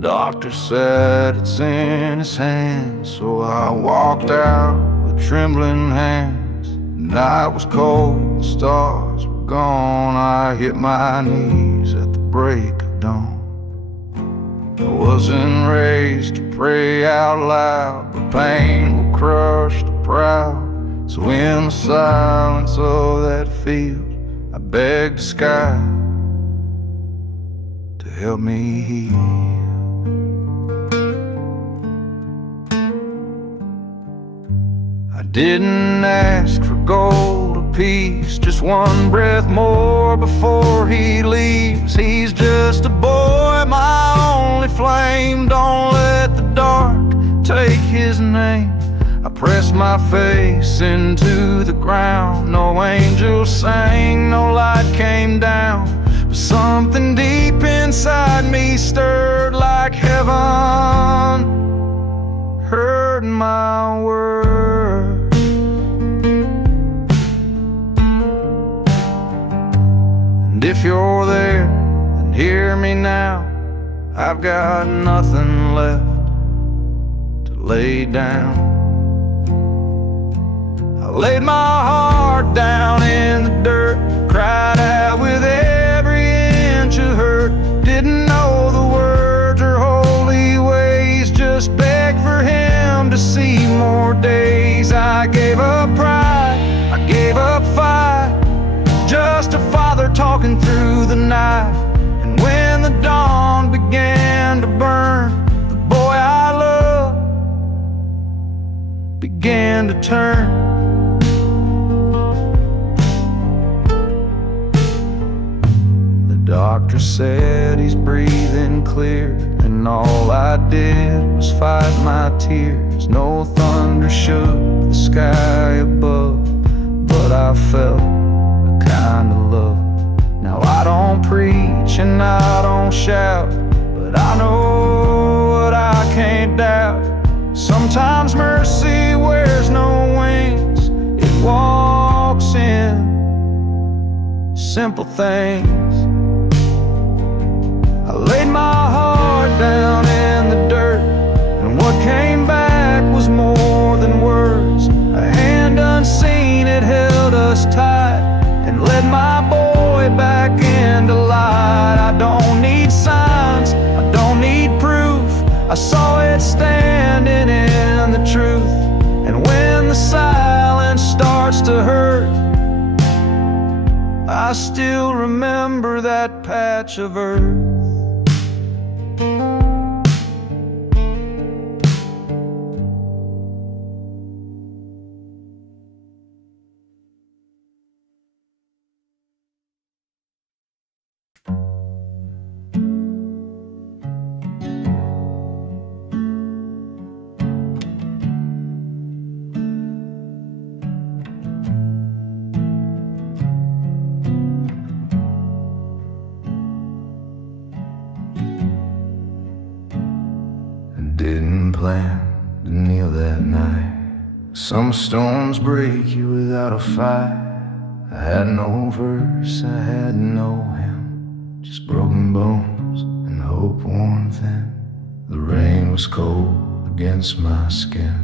doctor said it's in his hands, so I walked out with trembling hands. The night was cold, the stars were gone. I hit my knees at the break of dawn. I wasn't raised to pray out loud, but pain will crush the proud. So in the silence of that field, I begged the sky to help me heal. I didn't ask for gold or peace, just one breath more before he leaves. He's just a boy, my only flame. Don't let the dark take his name. I pressed my face into the ground. No angel sang, no light came down, but something deep inside me stirred like heaven heard my word. And if you're there, then hear me now. I've got nothing left to lay down. I laid my heart down in the dirt, cried out with every inch of hurt. Didn't know the words or holy ways, just begged for him to see more days. I gave up pride, I gave up fight, just a father talking through the night. And when the dawn began to burn, the boy I loved began to turn. The doctor said he's breathing clear, and all I did was fight my tears. No thunder shook the sky above, but I felt a kind of love. Now I don't preach and I don't shout, but I know what I can't doubt. Sometimes mercy wears no wings, it walks in simple things. I laid my heart down in the dirt, and what came back was more than words. A hand unseen, it held us tight and led my boy back into light. I don't need signs, I don't need proof, I saw it standing in the truth. And when the silence starts to hurt, I still remember that patch of earth. Didn't plan to kneel that night. Some storms break you without a fight. I had no verse, I had no hymn, just broken bones and hope worn thin. The rain was cold against my skin,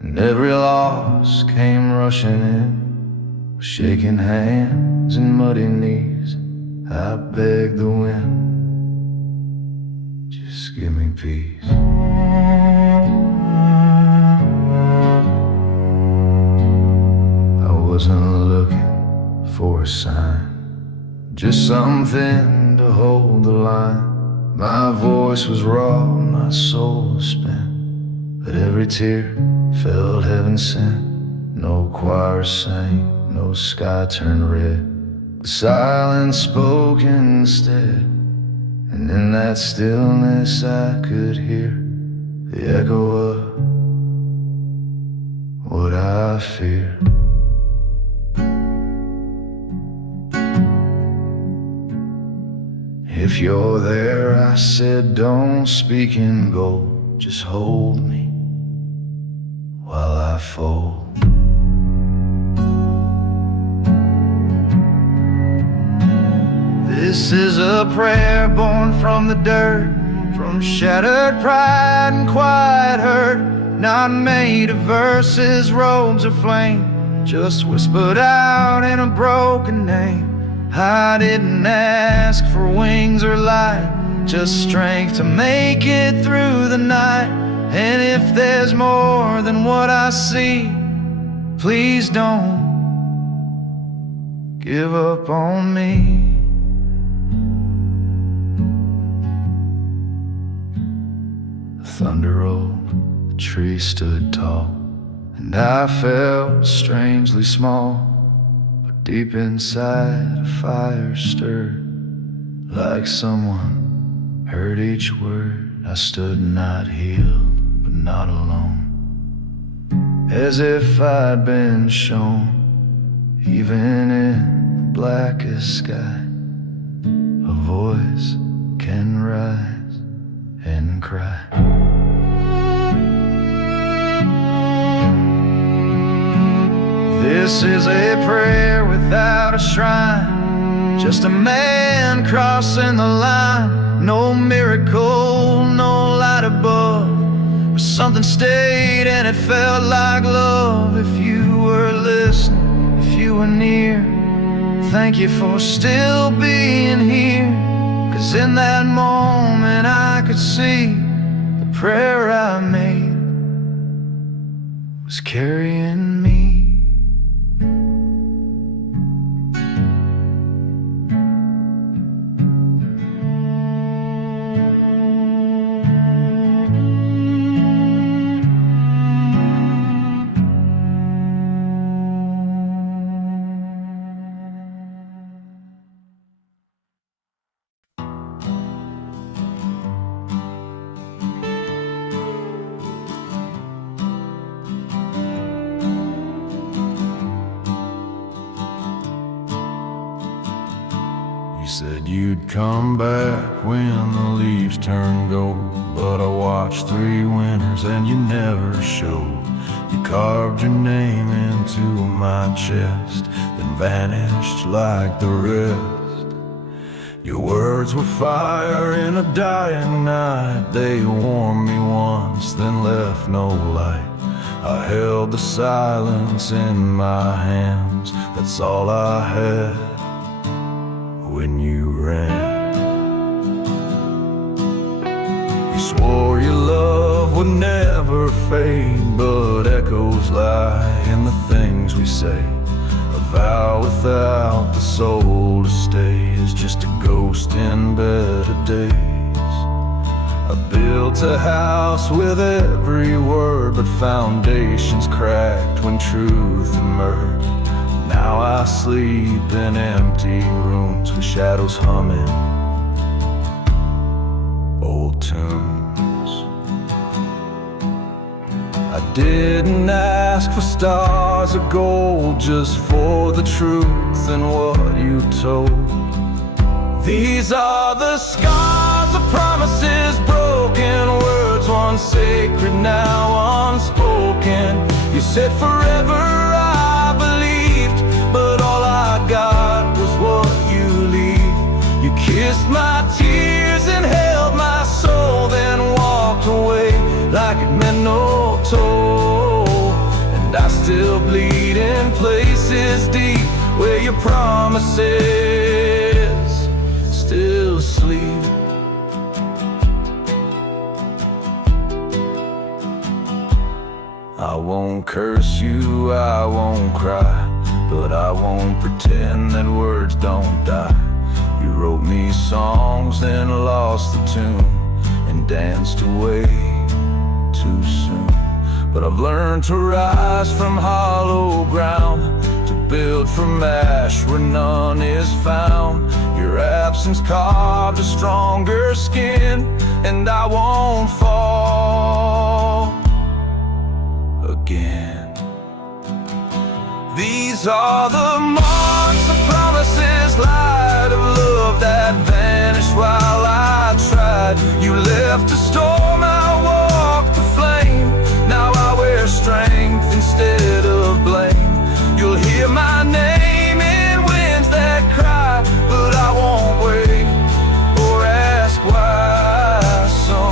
and every loss came rushing in. With shaking hands and muddy knees, I begged the wind, just give me peace. I wasn't looking for a sign, just something to hold the line. My voice was raw, my soul was spent, but every tear felt heaven sent. No choir sang, no sky turned red, the silence spoke instead. And in that stillness I could hear the echo of what I feared. If you're there, I said, don't speak in gold, just hold me while I fold. This is a prayer born from the dirt, from from shattered pride and quiet hurt, not made of verses, robes of flame, just whispered out in a broken name. I didn't ask for wings or light, just strength to make it through the night. And if there's more than what I see, please don't give up on me. The thunder rolled, the tree stood tall, and I felt strangely small. But deep inside, a fire stirred, like someone heard each word. I stood not healed, but not alone, as if I'd been shown, even in the blackest sky, a voice can rise and cry. This is a prayer without a shrine, just a man crossing the line. No miracle, no light above, but something stayed and it felt like love. If you were listening, if you were near, thank you for still being here. 'Cause in that moment I could see the prayer I made was carrying me. You said you'd come back when the leaves turned gold, but I watched 3 winters and you never showed. You carved your name into my chest, then vanished like the rest. Your words were fire in a dying night. They warmed me once, then left no light. I held the silence in my hands, that's all I had when you ran. You swore your love would never fade, but echoes lie in the things we say. A vow without the soul to stay is just a ghost in better days. I built a house with every word, but foundations cracked when truth emerged. Now I sleep in empty rooms with shadows humming old tunes. I didn't ask for stars or gold, just for the truth and what you told. These are the scars of promises broken, words once sacred, now unspoken. You said forever, I believed, but all I got was what you leave. You kissed my tears and held my soul, then walked away like it meant no toll. And I still bleed in places deep where your promises still sleep. I won't curse you, I won't cry, but I won't pretend that words don't die. You wrote me songs, then lost the tune and danced away too soon. But I've learned to rise from hollow ground, to build from ash where none is found. Your absence carved a stronger skin, and I won't fall again. These are the marks of promises, light of love that vanished while I tried. You left a storm, I walked the flame. Now I wear strength instead of blame. You'll hear my name in winds that cry, but I won't wait or ask why. So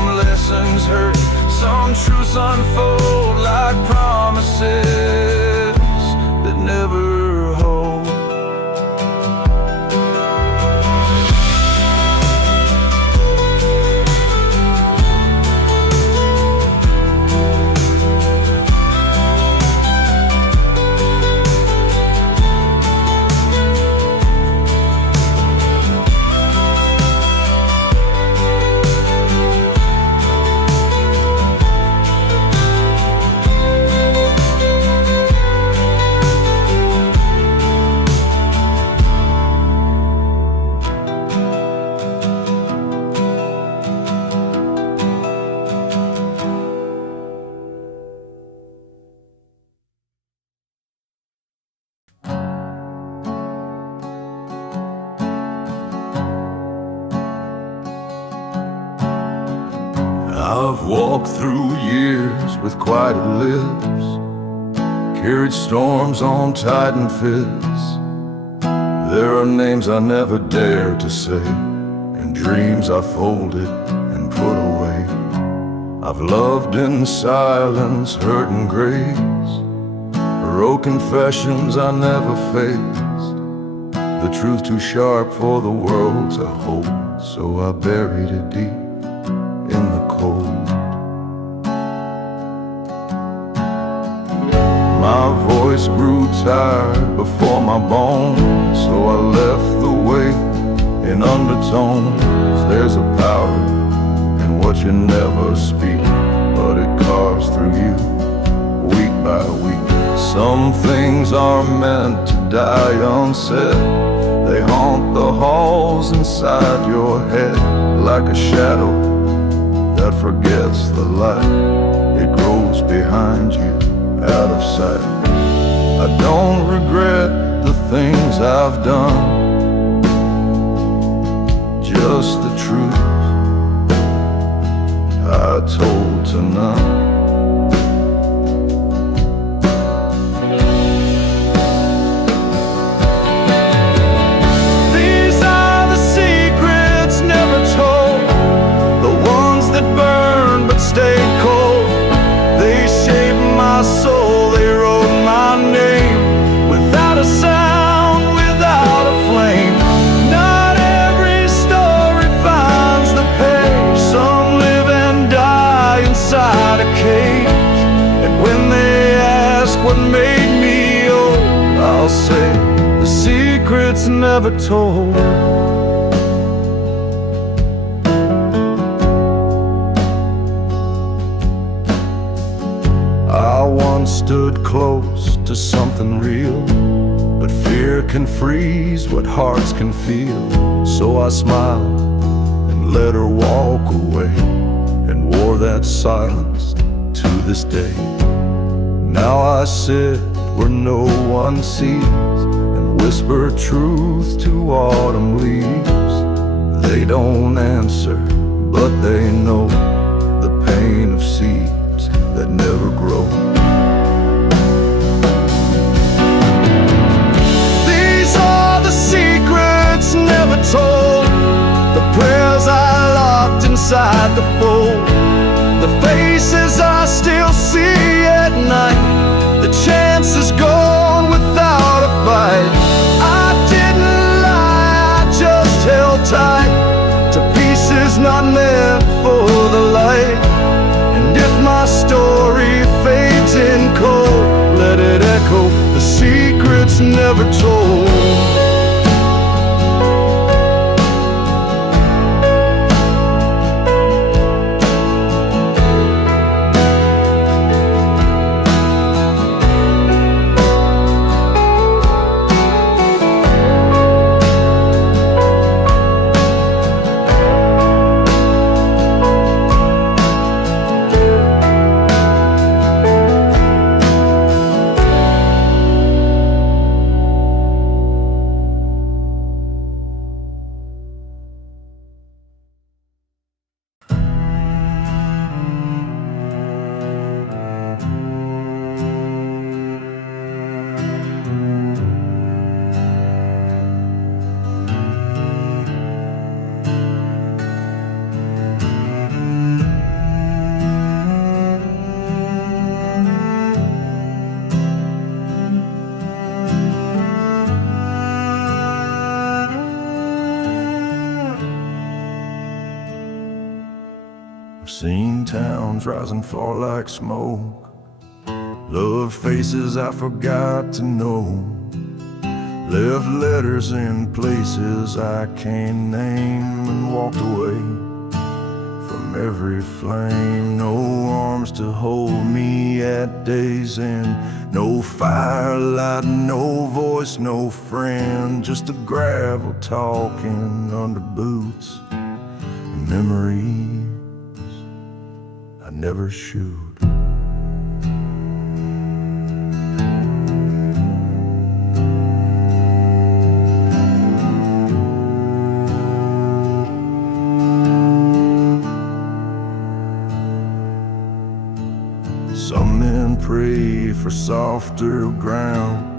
I've walked through years with quieted lips, carried storms on tightened fists. There are names I never dared to say, and dreams I folded and put away. I've loved in silence, hurt and grace, wrote confessions I never faced. The truth too sharp for the world to hold, so I buried it deep in the cold. My voice grew tired before my bones, so I left the weight in undertones. There's a power in what you never speak, but it carves through you week by week. Some things are meant to die unsaid. They haunt the halls inside your head like a shadow that forgets the light. It grows behind you, out of sight. I don't regret the things I've done, just the truth I told to none. These are the secrets never told, the ones that burn but stay cold. They shape my soul, they wrote my name without a sound, without a flame. Not every story finds the page. Some live and die inside a cage. And when they ask what made me old, I'll say the secret's never told. I once stood close to something real, but fear can freeze what hearts can feel. So I smiled and let her walk away, and wore that silence to this day. Now I sit where no one sees, and whisper truth to autumn leaves. They don't answer, but they know the pain of seeds that never grow. These are the secrets never told, the prayers I locked inside the fold, the faces I still see at night, the chances gone without a fight. I didn't lie, I just held tight to pieces not meant for the light. And if my story fades in cold, let it echo the secrets never told. Seen towns rise and fall like smoke, loved faces I forgot to know, left letters in places I can't name, and walked away from every flame. No arms to hold me at day's end, no firelight, no voice, no friend, just the gravel talking under boots, and memories I never shoot. softer ground.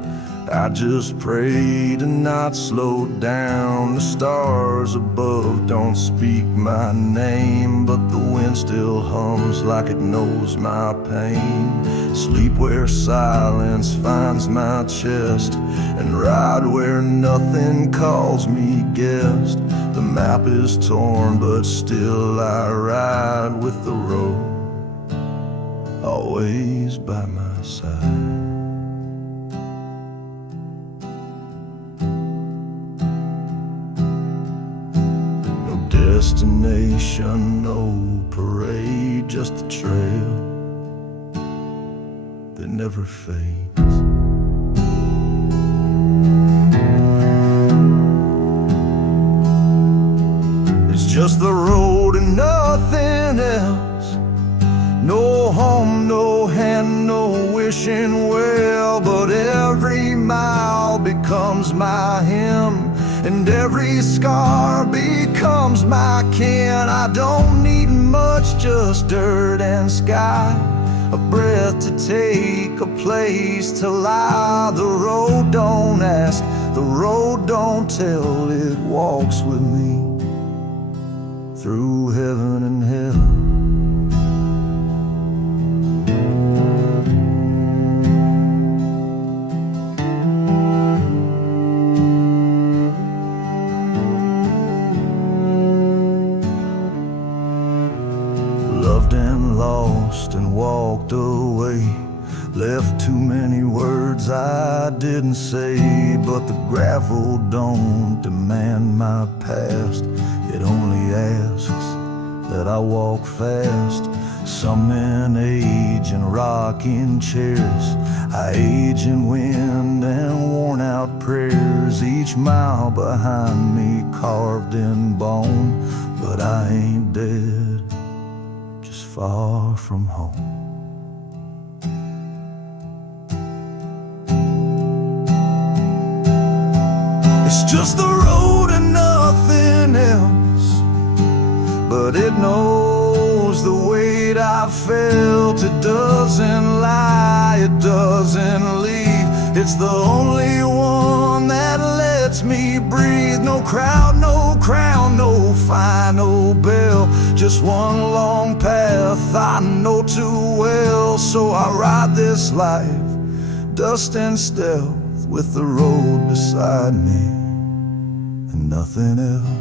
I just pray to not slow down. The stars above don't speak my name, but the wind still hums like it knows my pain. Sleep where silence finds my chest, and ride where nothing calls me guest. The map is torn, but still I ride with the road always by my side. Destination, no parade, just a trail that never fades. It's just the road and nothing else. No home, no hand, no wishing well, but every mile becomes my hymn, and every scar becomes my kin. I don't need much, just dirt and sky, a breath to take, a place to lie. The road don't ask, the road don't tell, it walks with me through heaven and hell. Lost and walked away, left too many words I didn't say, but the gravel don't demand my past. It only asks that I walk fast. Some men age in rocking chairs, I age in wind and worn out prayers. Each mile behind me carved in bone, but I ain't dead, far from home. It's just the road and nothing else, but it knows the weight I felt. It doesn't lie, it doesn't leave. It's the only one that lets me breathe. No crowd, no crown, no final bell, just one long path I know too well. So I ride this life, dust and stealth, with the road beside me and nothing else.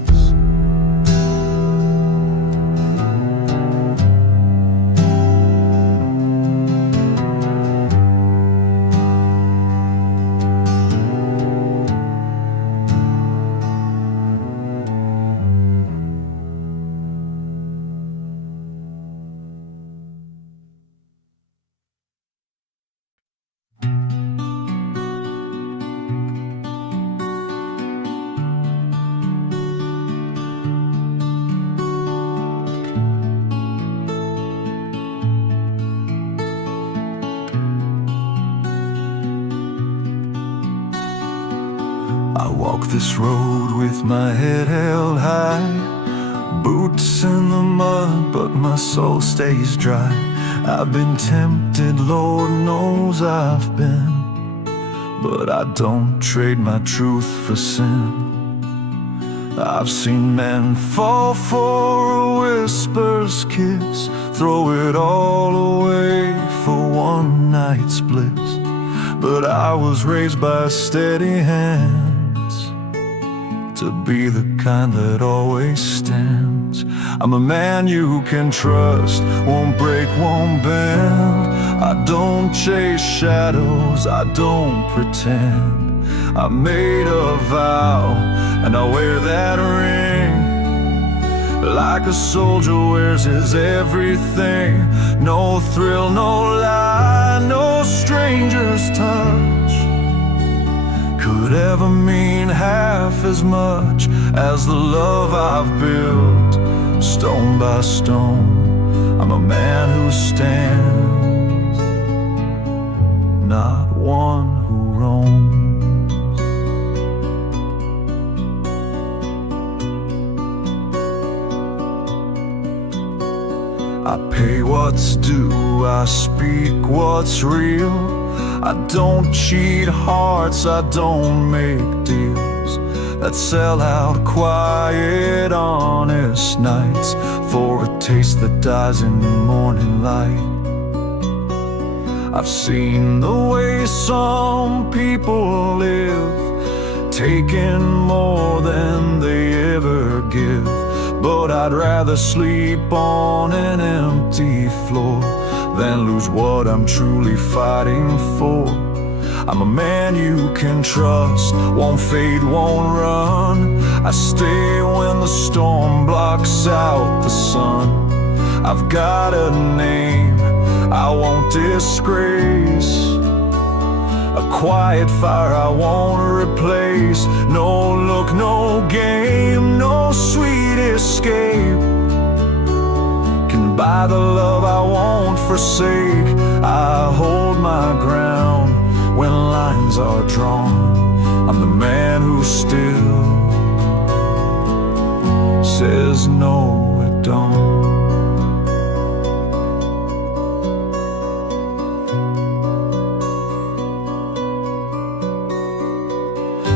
I walk this road with my head held high, boots in the mud, but my soul stays dry. I've been tempted, Lord knows I've been, but I don't trade my truth for sin. I've seen men fall for a whisper's kiss, throw it all away for one night's bliss. But I was raised by steady hands, to be the kind that always stands. I'm a man you can trust, won't break, won't bend. I don't chase shadows, I don't pretend. I made a vow, and I wear that ring, like a soldier wears his everything. No thrill, no lie, no stranger's touch could ever mean half as much as the love I've built, stone by stone. I'm a man who stands, not one who roams. I pay what's due, I speak what's real. I don't cheat hearts, I don't make deals that sell out quiet, honest nights for a taste that dies in the morning light. I've seen the way some people live, taking more than they ever give, but I'd rather sleep on an empty floor than lose what I'm truly fighting for. I'm a man you can trust, won't fade, won't run. I stay when the storm blocks out the sun. I've got a name I won't disgrace, a quiet fire I won't replace. No look, no game, no sweet escape can buy the love I won't forsake. I hold my ground when lines are drawn. I'm the man who still says no, it don't.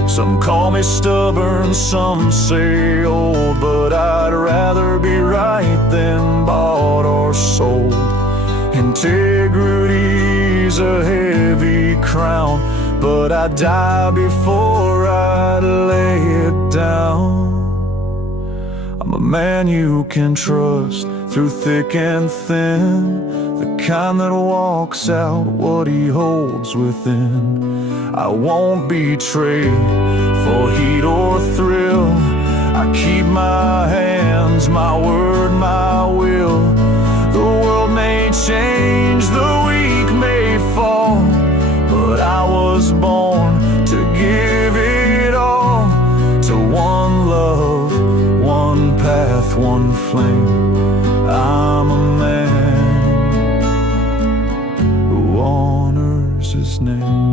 Some call me stubborn, some say old, but I'd rather be right than bought or sold. Integrity's a heavy crown, but I'd die before I'd lay it down. I'm a man you can trust through thick and thin, the kind that walks out what he holds within. I won't betray for heat or thrill. I keep my hands, my word, my will. The world may change, the weak may fall, but I was born to give it all to one love, one path, one flame. I'm a man who honors his name.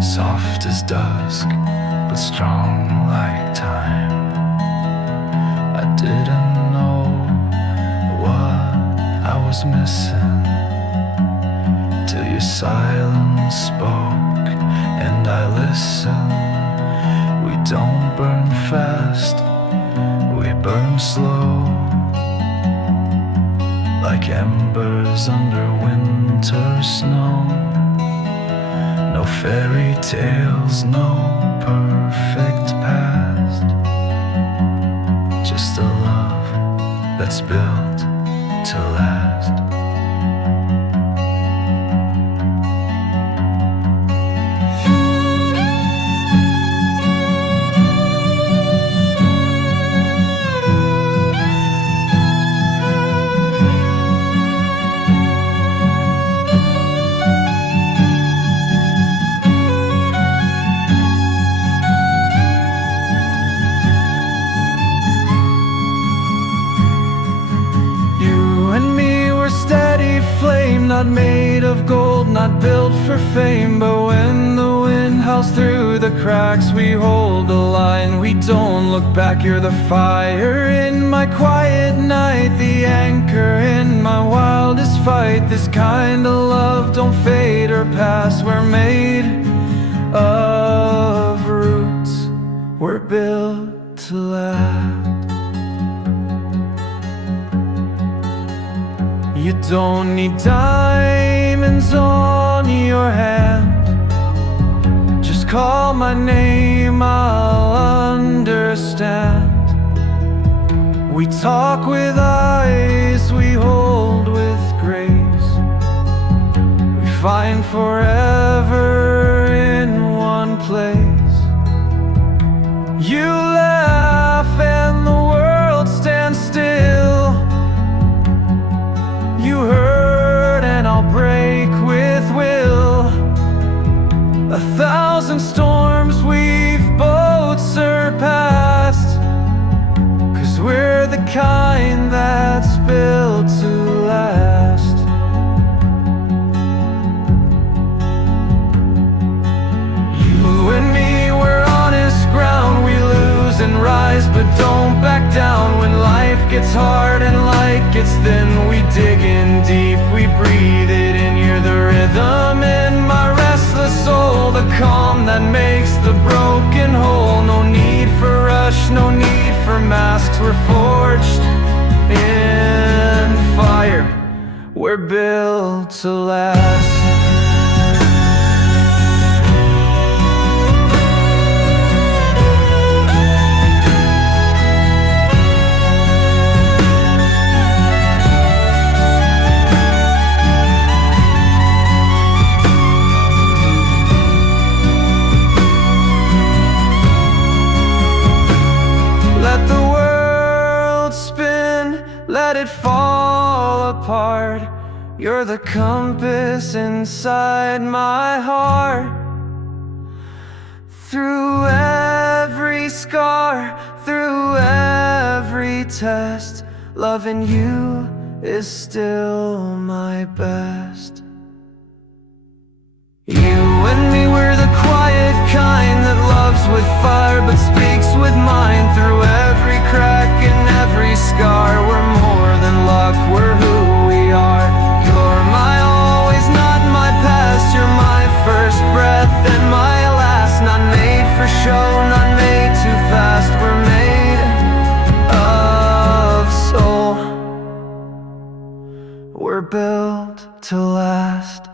Soft as dusk, but strong like time. I didn't know what I was missing till your silence spoke and I listened. We don't burn fast, we burn slow, like embers under winter snow. No fairy tales, no perfect past, just a love that's built to last. Not made of gold, not built for fame, but when the wind howls through the cracks, we hold the line. We don't look back. You're the fire in my quiet night, the anchor in my wildest fight. This kind of love don't fade or pass. We're made of roots, we're built to last. You don't need diamonds on your hand, just call my name, I'll understand. We talk with eyes, we hold with grace, we find forever in one place. kind that's built to last. You and me, we're honest ground. We lose and rise, but don't back down. When life gets hard and light gets thin, we dig in deep, we breathe it in. You're the rhythm in my restless soul, the calm that makes the broken whole. No need for rush, no need for masks. We're forged in fire, we're built to last. Let the world spin, let it fall apart. You're the compass inside my heart. Through every scar, through every test, loving you is still my best. You and me, we're the quiet kind that loves with fire but speaks with mind. Through every crack and every scar, we're more than luck, we're who we are. You're my always, not my past. You're my first breath and my last. Not made for show, not made too fast. We're made of soul, we're built to last.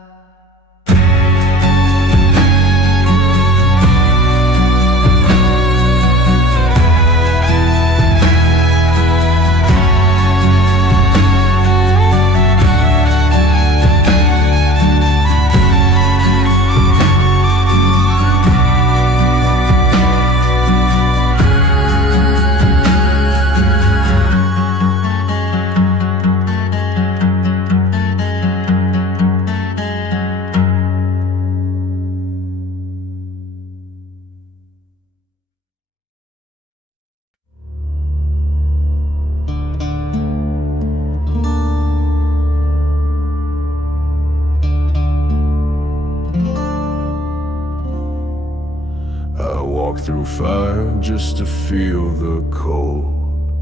Through fire just to feel the cold.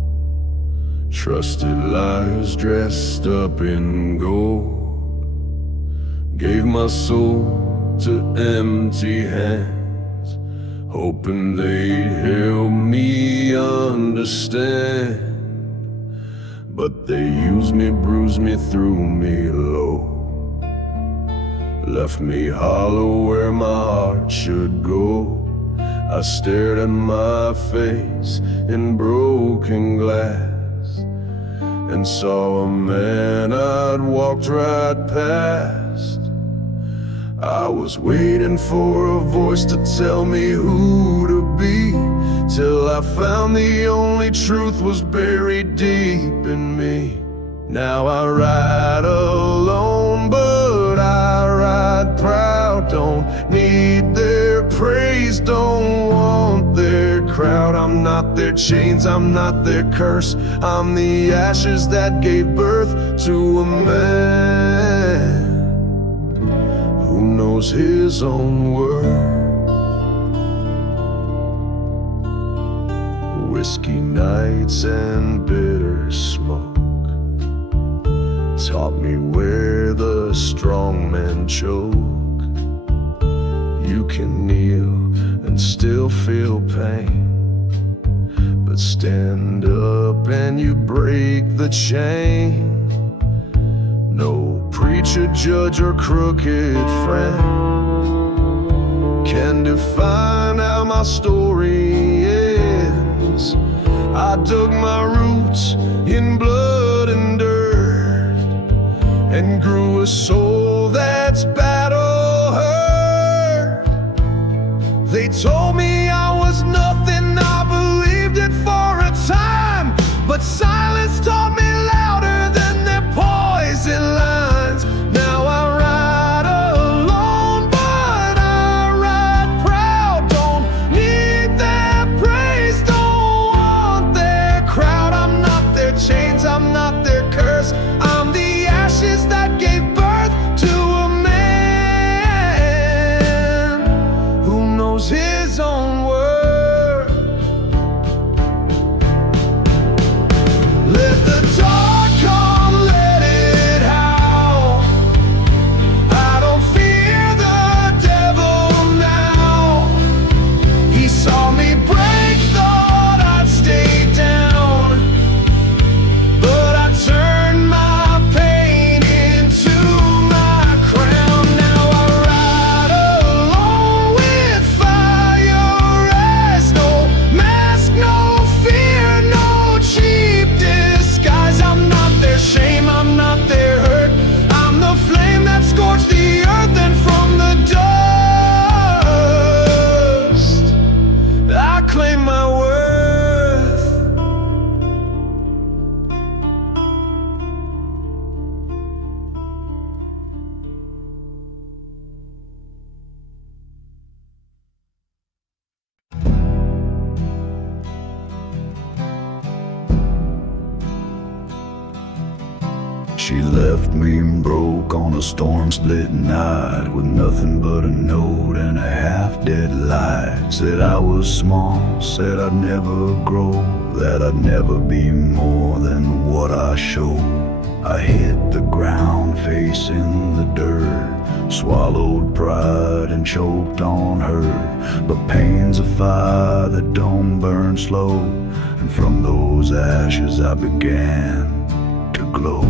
Trusted lies dressed up in gold. Gave my soul to empty hands, hoping they'd help me understand. But they used me, bruised me, threw me low, left me hollow where my heart should go. I stared at my face in broken glass and saw a man I'd walked right past. I was waiting for a voice to tell me who to be, till I found the only truth was buried deep in me. Now I ride alone, but I ride proud. Don't need their praise, don't want their crowd. I'm not their chains, I'm not their curse. I'm the ashes that gave birth to a man who knows his own worth. Whiskey nights and bitter smoke taught me where the strong men choke. You can kneel and still feel pain, but stand up and you break the chain. No preacher, judge, or crooked friend can define how my story ends. I dug my roots in blood and dirt and grew a soul that's battle hurt. They told me I was nothing, I believed it for a time, but silence taught me louder than their poison lines. Now I ride alone, but I ride proud. Don't need their praise, don't want their crowd. I'm not their She left me broke on a storm-split night, with nothing but a note and a half-dead lie. Said I was small, said I'd never grow, that I'd never be more than what I show. I hit the ground, face in the dirt, swallowed pride and choked on her. But pain's a fire that don't burn slow, and from those ashes I began to glow.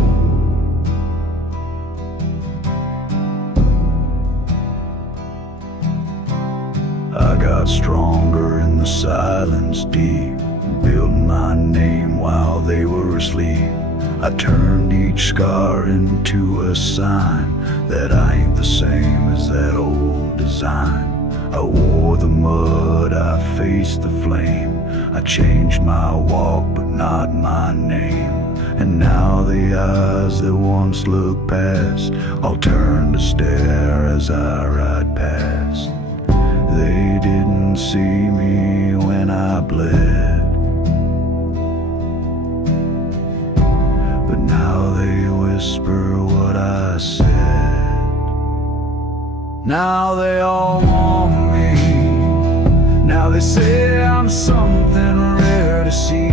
I got stronger in the silence deep, built my name while they were asleep. I turned each scar into a sign that I ain't the same as that old design. I wore the mud, I faced the flame, I changed my walk but not my name. And now the eyes that once looked past all turn to stare as I ride past. They didn't see me when I bled, but now they whisper what I said. Now they all want me, now they say I'm something rare to see.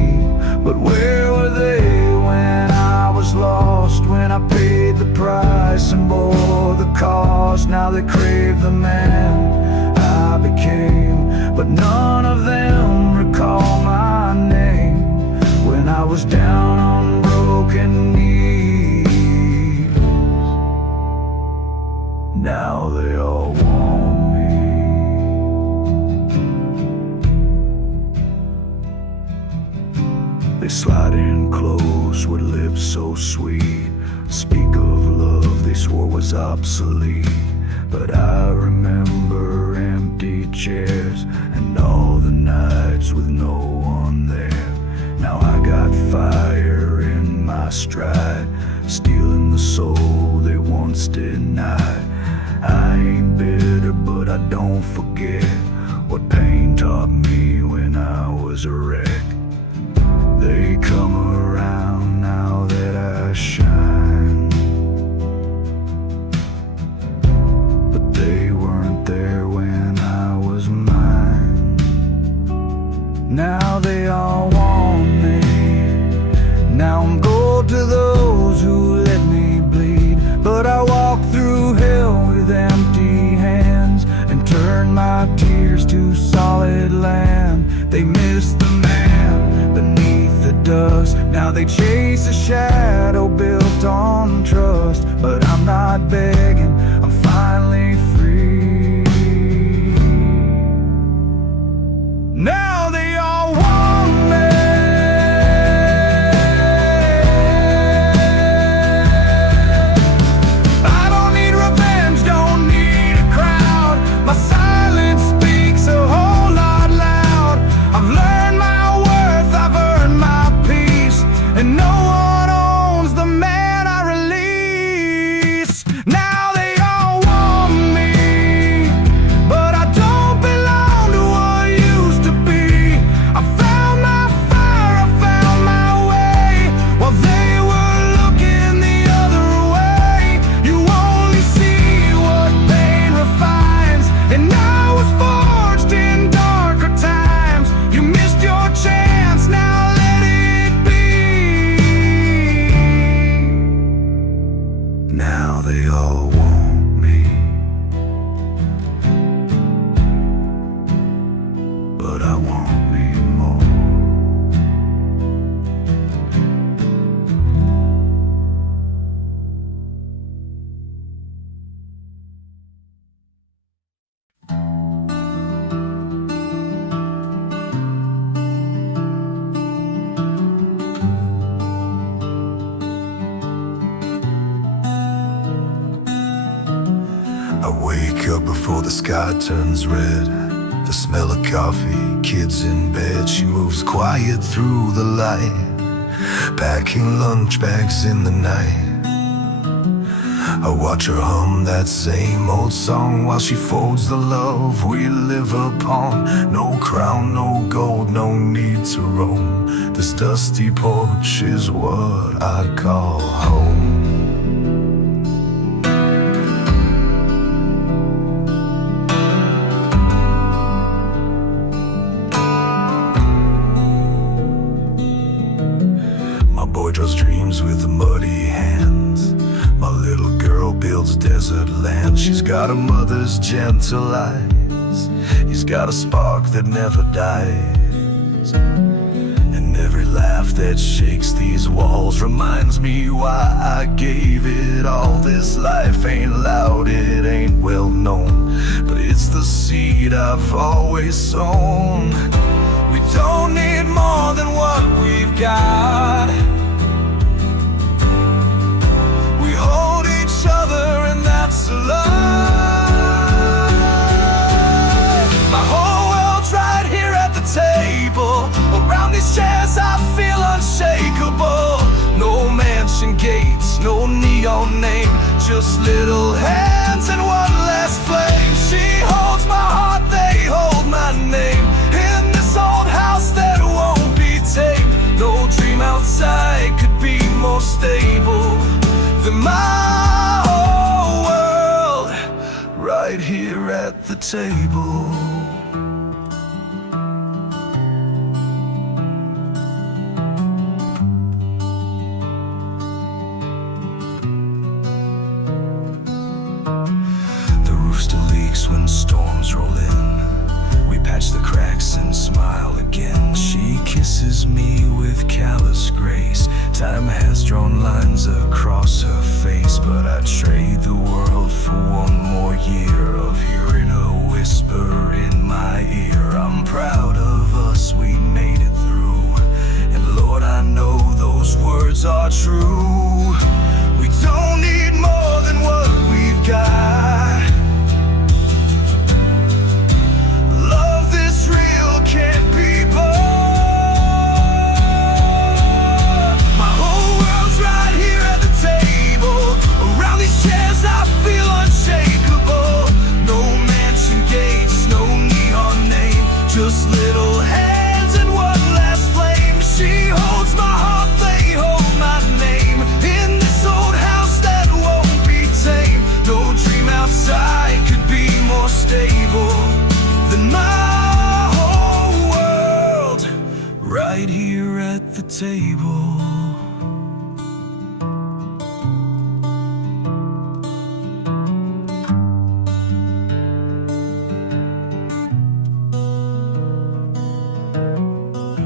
But where were they when I was lost, when I paid the price and bore the cost? Now they crave the man I became, but none of them recall my name when I was down on broken knees. Now they all want me. They slide in close with lips so sweet, speak of love they swore was obsolete. But I remember empty chairs and all the nights with no one there. Now I got fire in my stride, stealing the soul they once denied. I ain't bitter, but I don't forget what pain taught me when I was a wreck. They come around now that I shine, but they weren't there when I was mine. Now they all want me, now I'm gold to those who let me bleed. But I walk through hell with empty hands and turn my tears to solid land. They miss the man beneath the dust, now they chase a shadow built on trust. But I'm not begging, I'm finally free. Now they all want me. I don't need revenge, don't need a crowd. My silence speaks a whole lot loud. I've learned my worth, I've earned my peace, and no one owns the man I release. Now they all want me, but I don't belong to what used to be. I found my fire, I found my way, while they were looking the other way. You only see what pain refines, and I was forged in darker times. You missed your chance, now let it be. Now they all want me, but I want me more. I wake up before the sky turns red, the smell of coffee, kids in bed. She moves quiet through the light, packing lunch bags in the night. I watch her hum that same old song while she folds the love we live upon. No crown, no gold, no need to roam. This dusty porch is what I call home. land. She's got a mother's gentle eyes. He's got a spark that never dies. And every laugh that shakes these walls reminds me why I gave it all. This life ain't loud, it ain't well known, but it's the seed I've always sown. We don't need more than what we've got. We hold each other and that's a lie. My whole world's right here at the table. Around these chairs I feel unshakable. No mansion gates, no neon name, just little hands and one less flame. She holds my heart, they hold my name. In this old house that won't be tamed. No dream outside could be more stable than my whole world right here at the table. When storms roll in, we patch the cracks and smile again. She kisses me with callous grace. Time has drawn lines across her face, but I'd trade the world for one more year of hearing a whisper in my ear. I'm proud of us, we made it through, and Lord, I know those words are true. We don't need more than what we've got. Can't be bought. My whole world's right here at the table. Around these chairs I feel unshakable. No mansion gates, no neon name, just little hands and one last flame. She holds my heart, they hold my name. In this old house that won't be tamed. No dream outside could be more stable than mine. Right here at the table.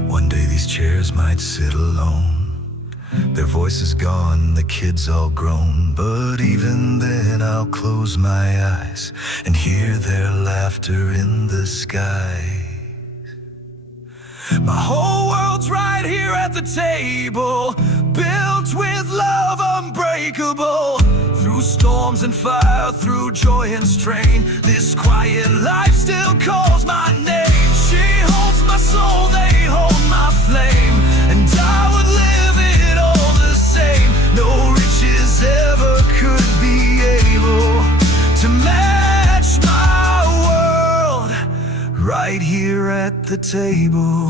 One day these chairs might sit alone. Their voices gone, the kids all grown. But even then I'll close my eyes and hear their laughter in the sky. My whole world's right here at the table, built with love unbreakable. Through storms and fire, through joy and strain, this quiet life still calls my name. She holds my soul, they hold my flame, and I would live it all the same. No riches ever could be able to match my world right here at the table.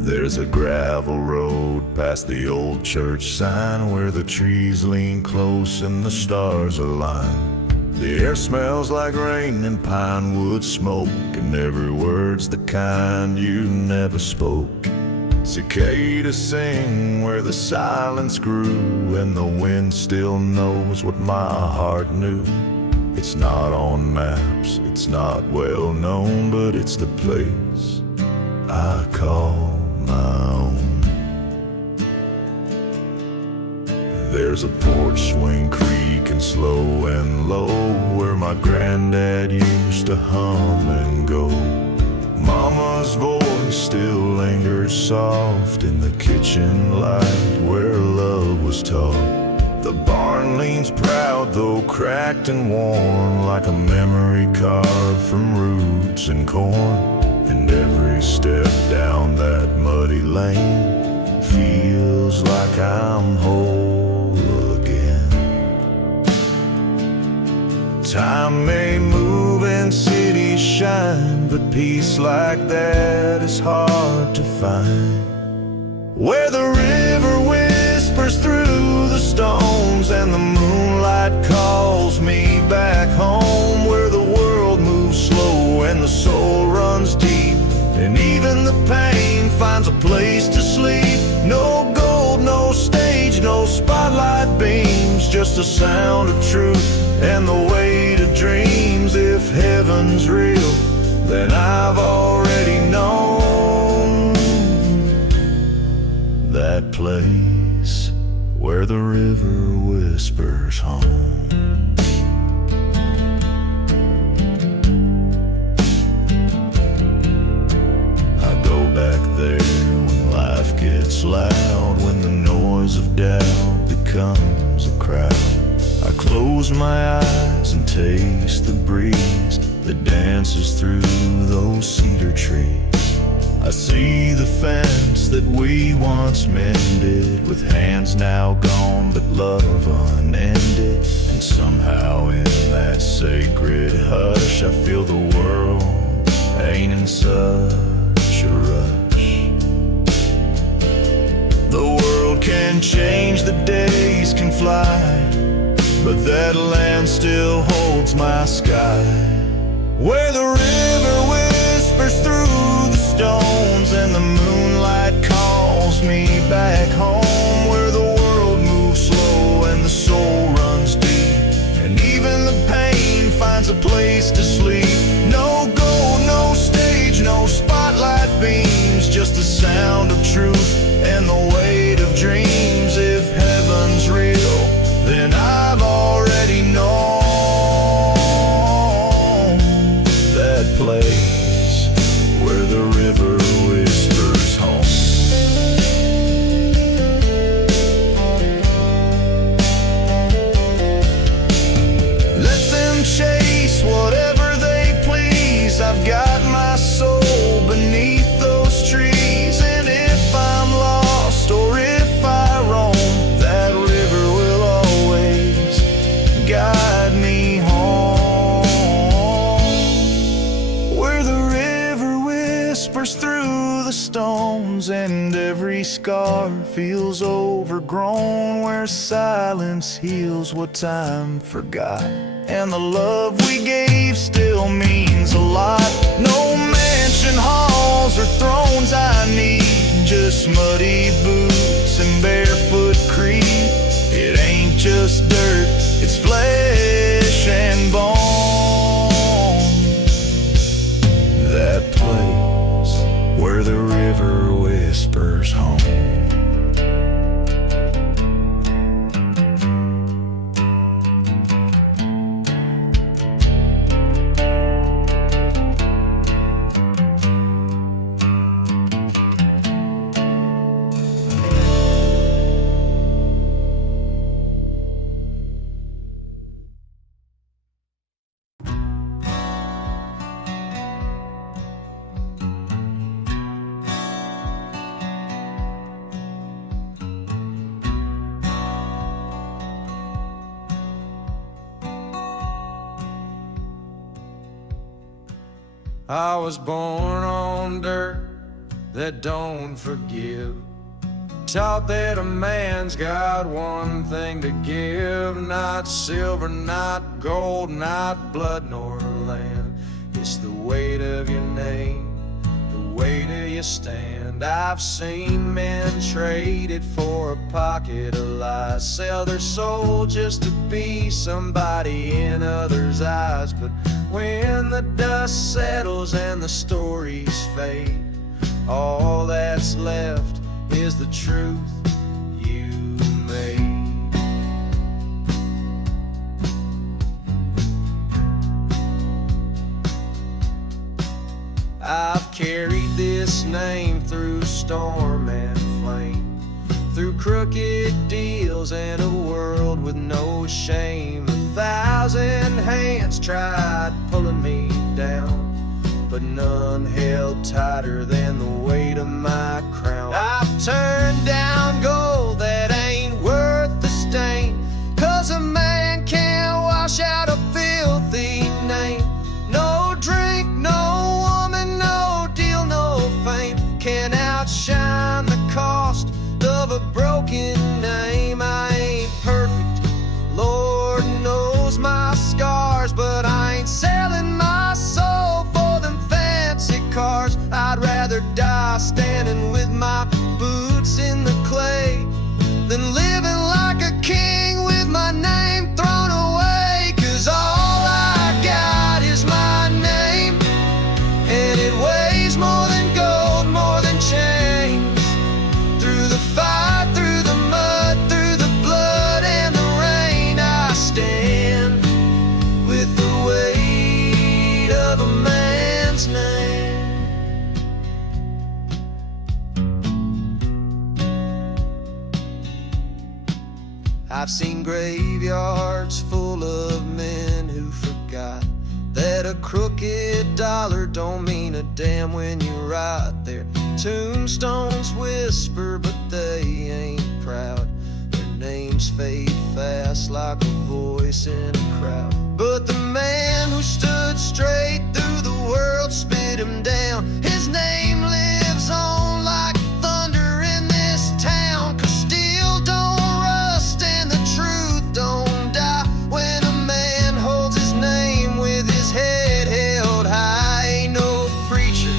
There's a gravel road past the old church sign where the trees lean close and the stars align. The air smells like rain and pine wood smoke, and every word's the kind you never spoke. Cicadas sing where the silence grew, and the wind still knows what my heart knew. It's not on maps, it's not well known, but it's the place I call my own. There's a porch swing creaking slow and low where my granddad used to hum and go. Mama's voice still lingers soft in the kitchen light where love was taught. The barn leans proud though cracked and worn, like a memory carved from roots and corn. And every step down that muddy lane feels like I'm whole again. Time may move and cities shine, but peace like that is hard to find. where the river whispers through the stones and the moonlight calls me back home, where the world moves slow and the soul runs deep, and even the pain finds a place to sleep. No gold, no stage, no spotlight beams, just the sound of truth and the weight of dreams. If heaven's real, then I've already known that place where the river whispers home. I go back there when life gets loud, when the noise of doubt becomes a crowd. I close my eyes and taste the breeze that dances through those cedar trees. I see the fence that we once mended, with hands now gone but love unended. And somehow in that sacred hush, I feel the world ain't in such a rush. The world can change, the days can fly, but that land still holds my sky, where the river whispers through the stones and the moonlight calls me back home, where the world moves slow and the soul runs deep, and even the pain finds a place to sleep. No gold, no stage, no spotlight beams, just the sound of truth and the weight of dreams. If heaven's real, then I've already known that place where the river whispers home. Let them chase whatever they please, I've got my soul beneath those trees. And if I'm lost or if I roam, that river will always guide me home, where the river whispers through the stones and every scar feels overgrown, where silence heals what time forgot, and the love we gave still means a lot. No mansion halls or thrones I need, just muddy boots and barefoot creep. It ain't just dirt, it's flesh and bone, that place where the river whispers home. I was born on dirt that don't forgive, taught that a man's got one thing to give, not silver, not gold, not blood nor land. It's the weight of your name, the weight of your stand. I've seen men trade it for a pocket of lies, sell their soul just to be somebody in others' eyes. But when the dust settles and the stories fade, all that's left is the truth you made. I've carried this name through storm and flame, through crooked deals and a world with no shame. 1,000 hands tried pulling me down, but none held tighter than the weight of my crown. I've turned down gold that ain't worth the stain, 'cause a man can't wash out a filthy name. No drink, no woman, no deal, no fame can outshine the cost scars. I'd rather die standing with my boots in the clay than living like a king with my name thrown away. 'Cause all I got is my name, and it weighs more than gold, more than chains. Through the fire, through the mud, through the blood and the rain, I stand with the weight of a man's name. I've seen graveyards full of men who forgot that a crooked dollar don't mean a damn when you rot there. Tombstones whisper, but they ain't proud. Their names fade fast like a voice in a crowd. But the man who stood straight through the world spit him down. His name lives on like thunder in this town. 'Cause steel don't rust and the truth don't die when a man holds his name with his head held high. Ain't no preacher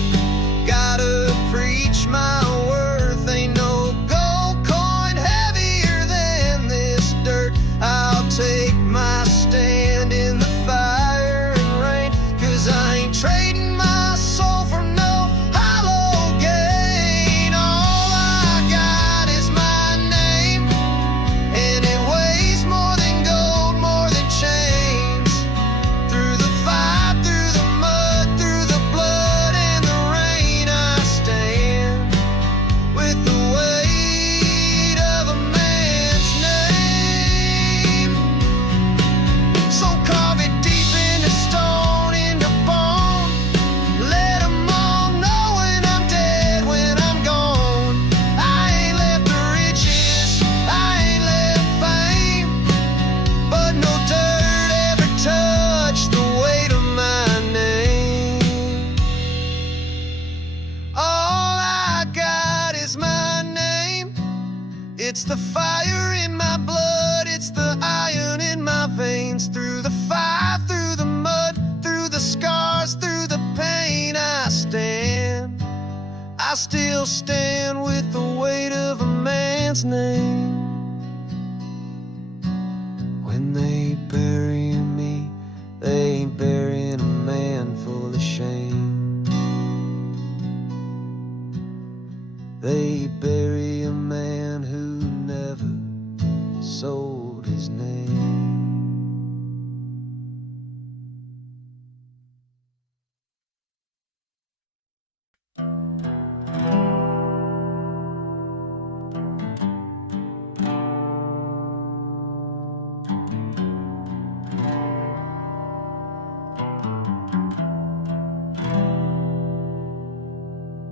gotta preach my worth. Ain't no gold coin heavier than this dirt. I'll take my stand in the fire and rain, 'cause I ain't trading my soul for no hollow gain. All I got is my name, and it weighs more than gold, more than chains. Through the fire, through the mud, through the blood and the rain, I stand with the weight of a man's name. So carve it deep into stone, into bone. Let 'em all know when I'm dead, when I'm gone. I ain't left the riches, I ain't left fame, but no dirt ever touched the weight of my name. All I got is my name. It's the fire in my blood, it's the iron in my veins. Through the fire, through the mud, through the scars, through the pain, I stand. I still stand with the weight of a man's name. When they bury me, they ain't burying a man full of shame. They bury a man who never sold his name.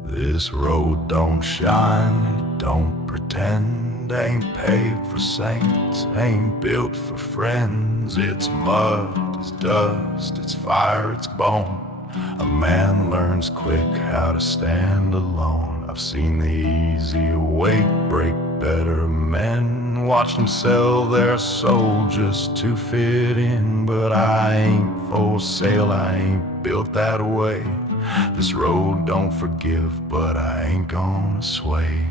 This road don't shine, it don't pretend. Ain't paved for saints, ain't built for friends. It's mud, it's dust, it's fire, it's bone. A man learns quick how to stand alone. I've seen the easy way break better men. Watch them sell their soul just to fit in. But I ain't for sale, I ain't built that way. This road don't forgive, but I ain't gonna sway.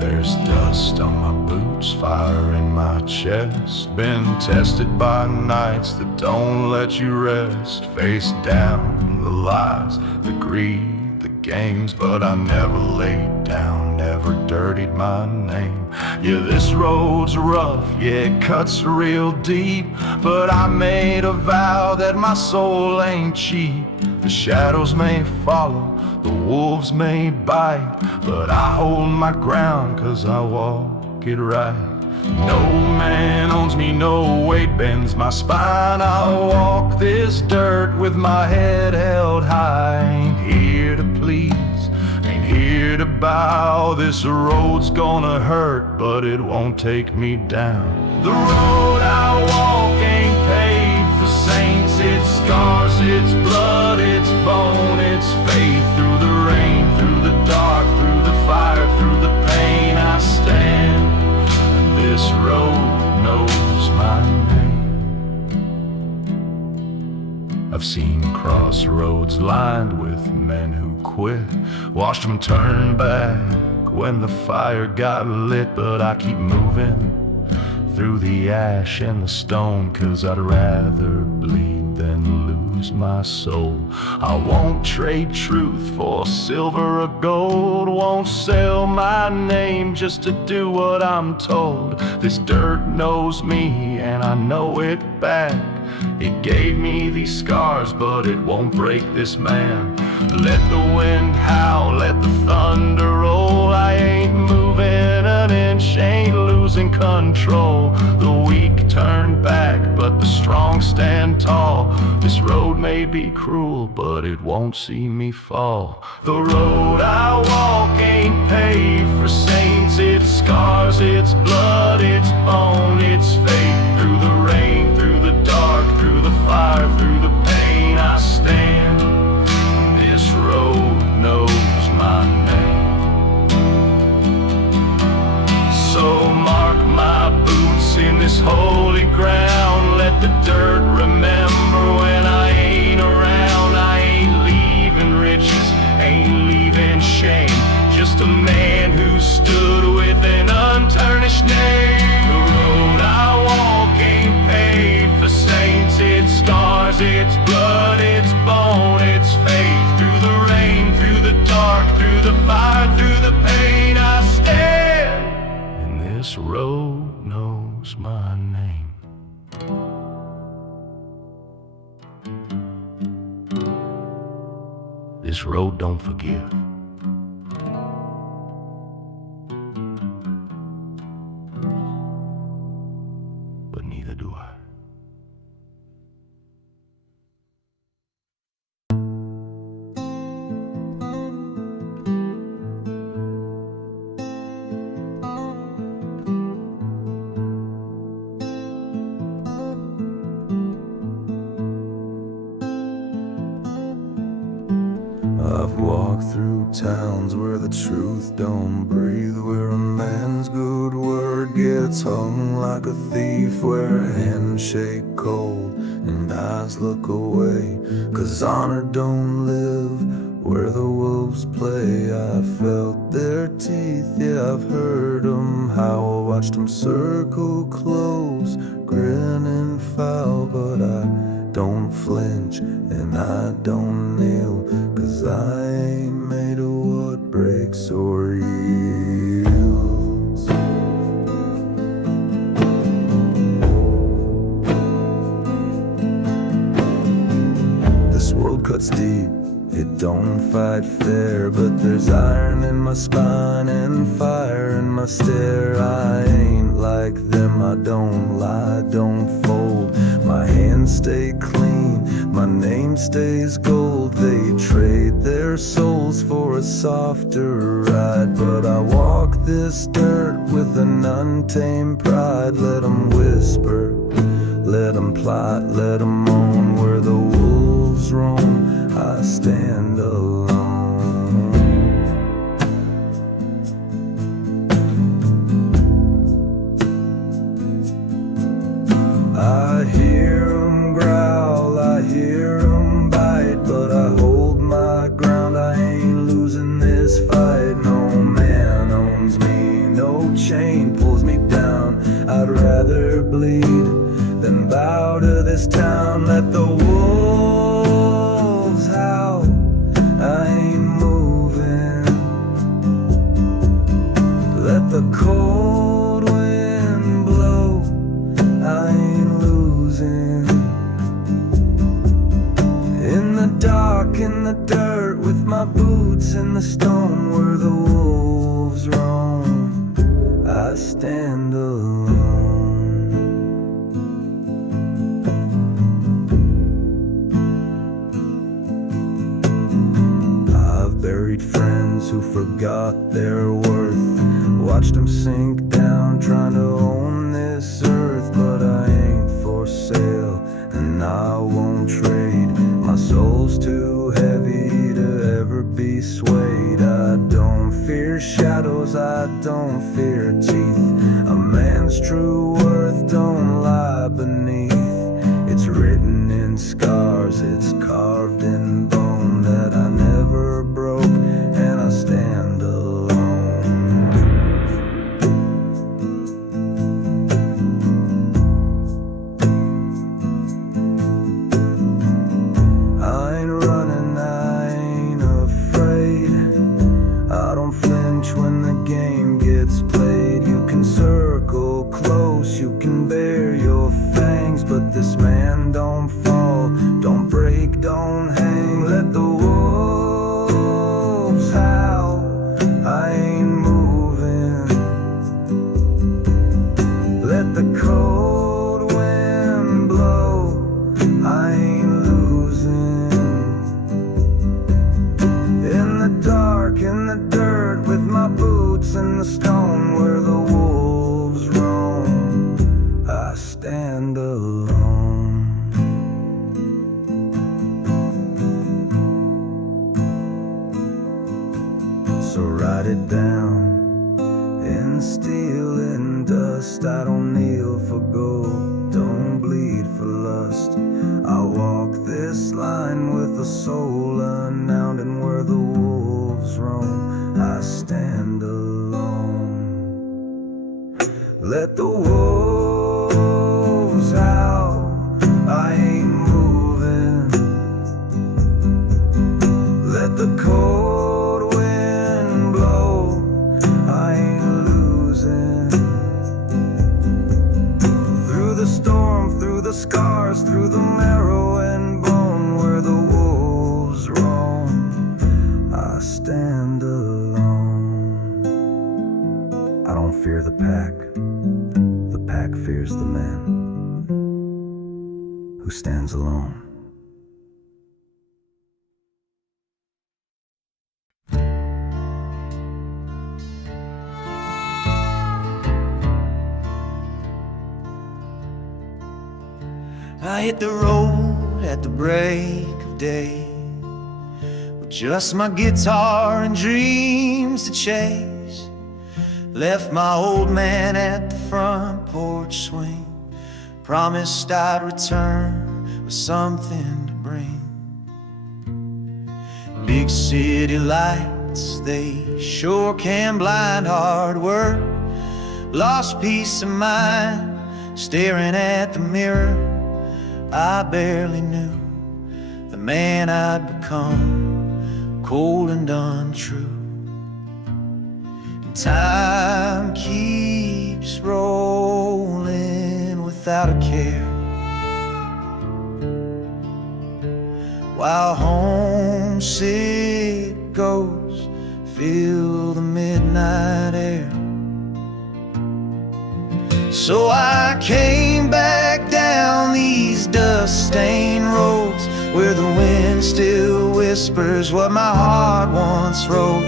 There's dust on my boots, fire in my chest. Been tested by nights that don't let you rest. Face down, the lies, the greed, the games, but I never laid down, never dirtied my name. Yeah, this road's rough, yeah, it cuts real deep, but I made a vow that my soul ain't cheap. The shadows may follow, the wolves may bite, but I hold my ground 'cause I walk it right. No man owns me, no weight bends my spine. I'll walk this dirt with my head held high. Ain't here to please, ain't here to bow. This road's gonna hurt, but it won't take me down. The road I walk ain't paved for saints. It's scars, it's blood, it's bone, it's faith through roads lined with men who quit. Watched them turn back when the fire got lit. But I keep moving through the ash and the stone, 'cause I'd rather bleed than lose my soul. I won't trade truth for silver or gold, won't sell my name just to do what I'm told. This dirt knows me and I know it back. It gave me these scars, but it won't break this man. Let the wind howl, let the thunder roll. I ain't moving an inch, ain't losing control. The weak turn back, but the strong stand tall. This road may be cruel, but it won't see me fall. The road I walk ain't paved for saints. It's scars, it's blood, it's bone, it's faith. Through the rain, through the dark, through the fire, through the pain I stand. This road knows my name. So mark my boots in this holy ground. Let the dirt remember when I ain't around. I ain't leaving riches, ain't leaving shame. Just a man who stood with an untarnished name. The road I walk ain't paved for saints. It's scars, it's blood, it's bone, it's faith. Through the rain, through the dark, through the fire, through the pain I stand. And this road knows my name. This road don't forgive. But neither do I. I've walked through towns where the truth don't breathe, where a man's good word gets hung like a thief, where hands shake cold and eyes look away, 'cause honor don't live where the wolves play. I felt their teeth, yeah, I've heard them howl, watched them circle close, grin and foul. But I don't flinch and I don't kneel, 'cause I ain't made of what breaks or yields. This world cuts deep, it don't fight fair, but there's iron in my spine and fire in my stare. I ain't like them, I don't lie, don't fold. My hands stay clean, my name stays gold. They trade their souls for a softer ride, but I walk this dirt with an untamed pride. Let them whisper, let them plot, let them moan. Where the wolves roam, I stand alone. I hear them growl, I hear them bite, but I hold my ground, I ain't losing this fight. No man owns me, no chain pulls me down. I'd rather bleed than bow to this town. Let the wolves howl, I ain't moving. Let the cold wind blow, I ain't losing. In the dark, in the dirt, with my boots in the stone, where the wolves roam, I stand alone. I've buried friends who forgot their worth, watched them sink down trying to own this earth. But I ain't for sale and I won't trade. My soul's too heavy to ever be swayed. I don't fear shadows, I don't fear teeth. A man's true worth don't lie beneath. It's written in scars, it's carved in bone. steps in the stone where the wolves roam. I stand alone. So write it down in steel and dust. I don't kneel for gold, don't bleed for lust. I walk this line with a soul unbound, and where the wolves roam, I stand alone. Let the wolves howl, I ain't moving. Let the cold wind blow, I ain't losing. Through the storm, through the scars, through the marrow and bone, where the wolves roam, I stand alone. I don't fear the pack fears the man who stands alone. I hit the road at the break of day with just my guitar and dreams to chase. Left my old man at the front porch swing, promised I'd return with something to bring. Big city lights, they sure can blind. Hard work, lost peace of mind, staring at the mirror. I barely knew the man I'd become, cold and untrue. And time keeps rolling without a care, while homesick ghosts fill the midnight air. So I came back down these dust-stained roads, where the wind still whispers what my heart once wrote.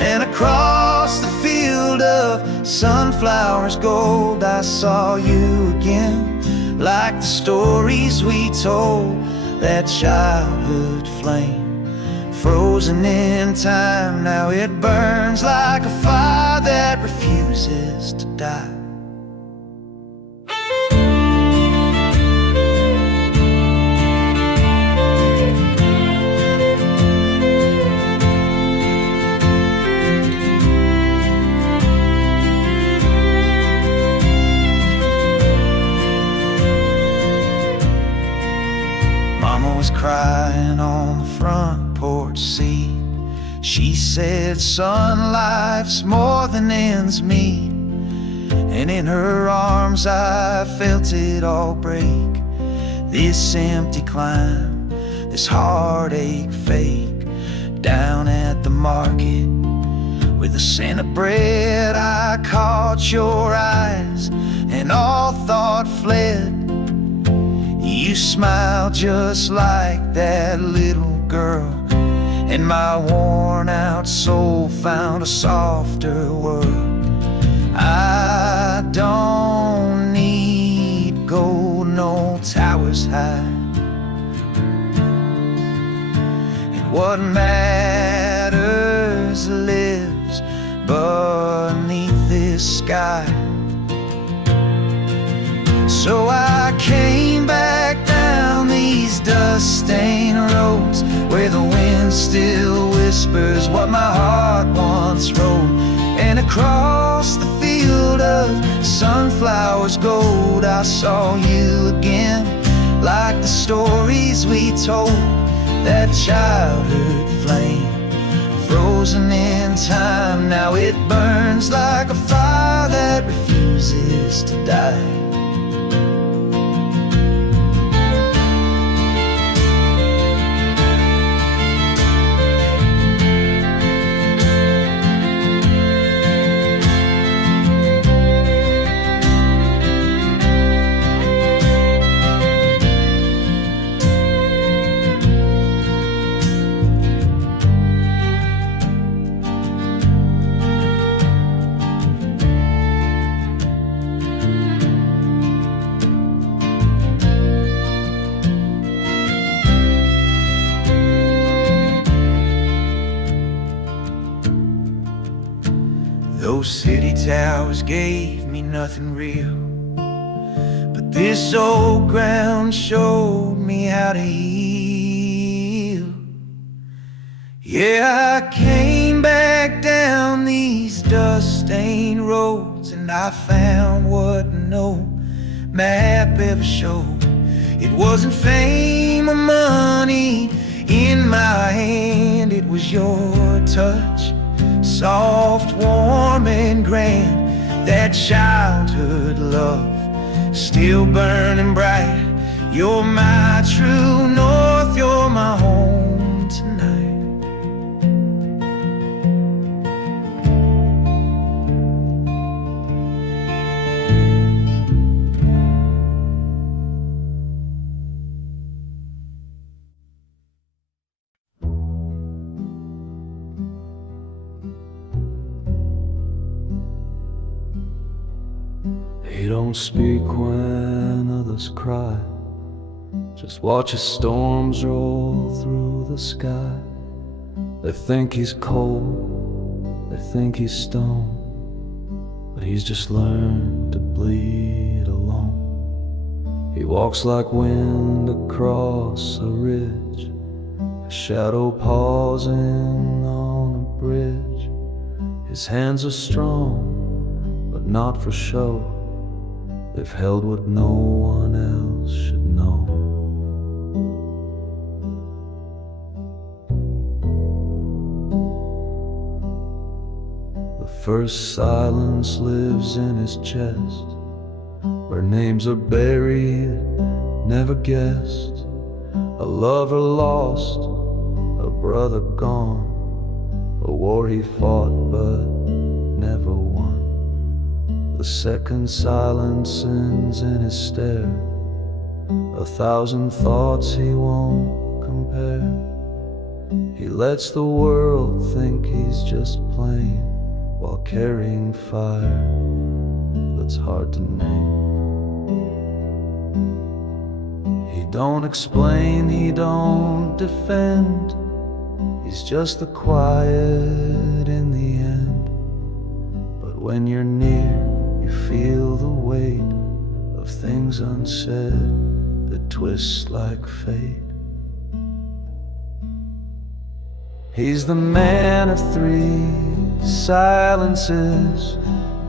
And across the field of sunflowers gold, I saw you again, like the stories we told. That childhood flame, frozen in time, now it burns like a fire that refuses to die. Crying on the front porch seat, she said, son, life's more than ends meet. And in her arms I felt it all break. This empty climb, this heartache fake. Down at the market with the scent of bread, I caught your eyes and all thought fled. You smiled just like that little girl, and my worn out soul found a softer world. I don't need gold, no towers high, and what matters lives beneath this sky. So I came back down these dust-stained roads, where the wind still whispers what my heart once wrote. And across the field of sunflowers gold, I saw you again, like the stories we told. That childhood flame, frozen in time, now it burns like a fire that refuses to die. Those city towers gave me nothing real, but this old ground showed me how to heal. Yeah, I came back down these dust-stained roads, and I found what no map ever showed. It wasn't fame or money in my hand, it was your touch, soft, warm, and grand. That childhood love, still burning bright. You're my true north, you're my home tonight. He don't speak when others cry, just watches storms roll through the sky. They think he's cold, they think he's stone, but he's just learned to bleed alone. He walks like wind across a ridge, a shadow pausing on a bridge. His hands are strong, but not for show. They've held what no one else should know. The first silence lives in his chest, where names are buried, never guessed. A lover lost, a brother gone, a war he fought but never won. The second silence ends in his stare, 1,000 thoughts he won't compare. He lets the world think he's just playing, while carrying fire that's hard to name. He don't explain, he don't defend, he's just the quiet in the end. But when you're near, you feel the weight of things unsaid that twist like fate. He's the man of three silences,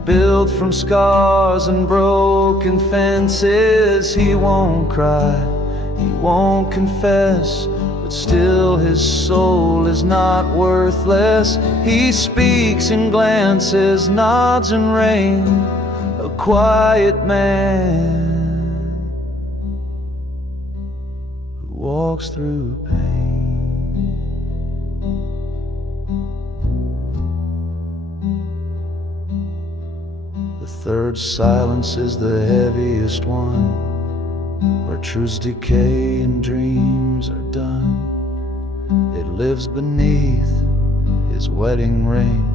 built from scars and broken fences. He won't cry, he won't confess, but still his soul is not worthless. He speaks in glances, nods and rain, a quiet man who walks through pain. The third silence is the heaviest one, where truths decay and dreams are done. It lives beneath his wedding ring,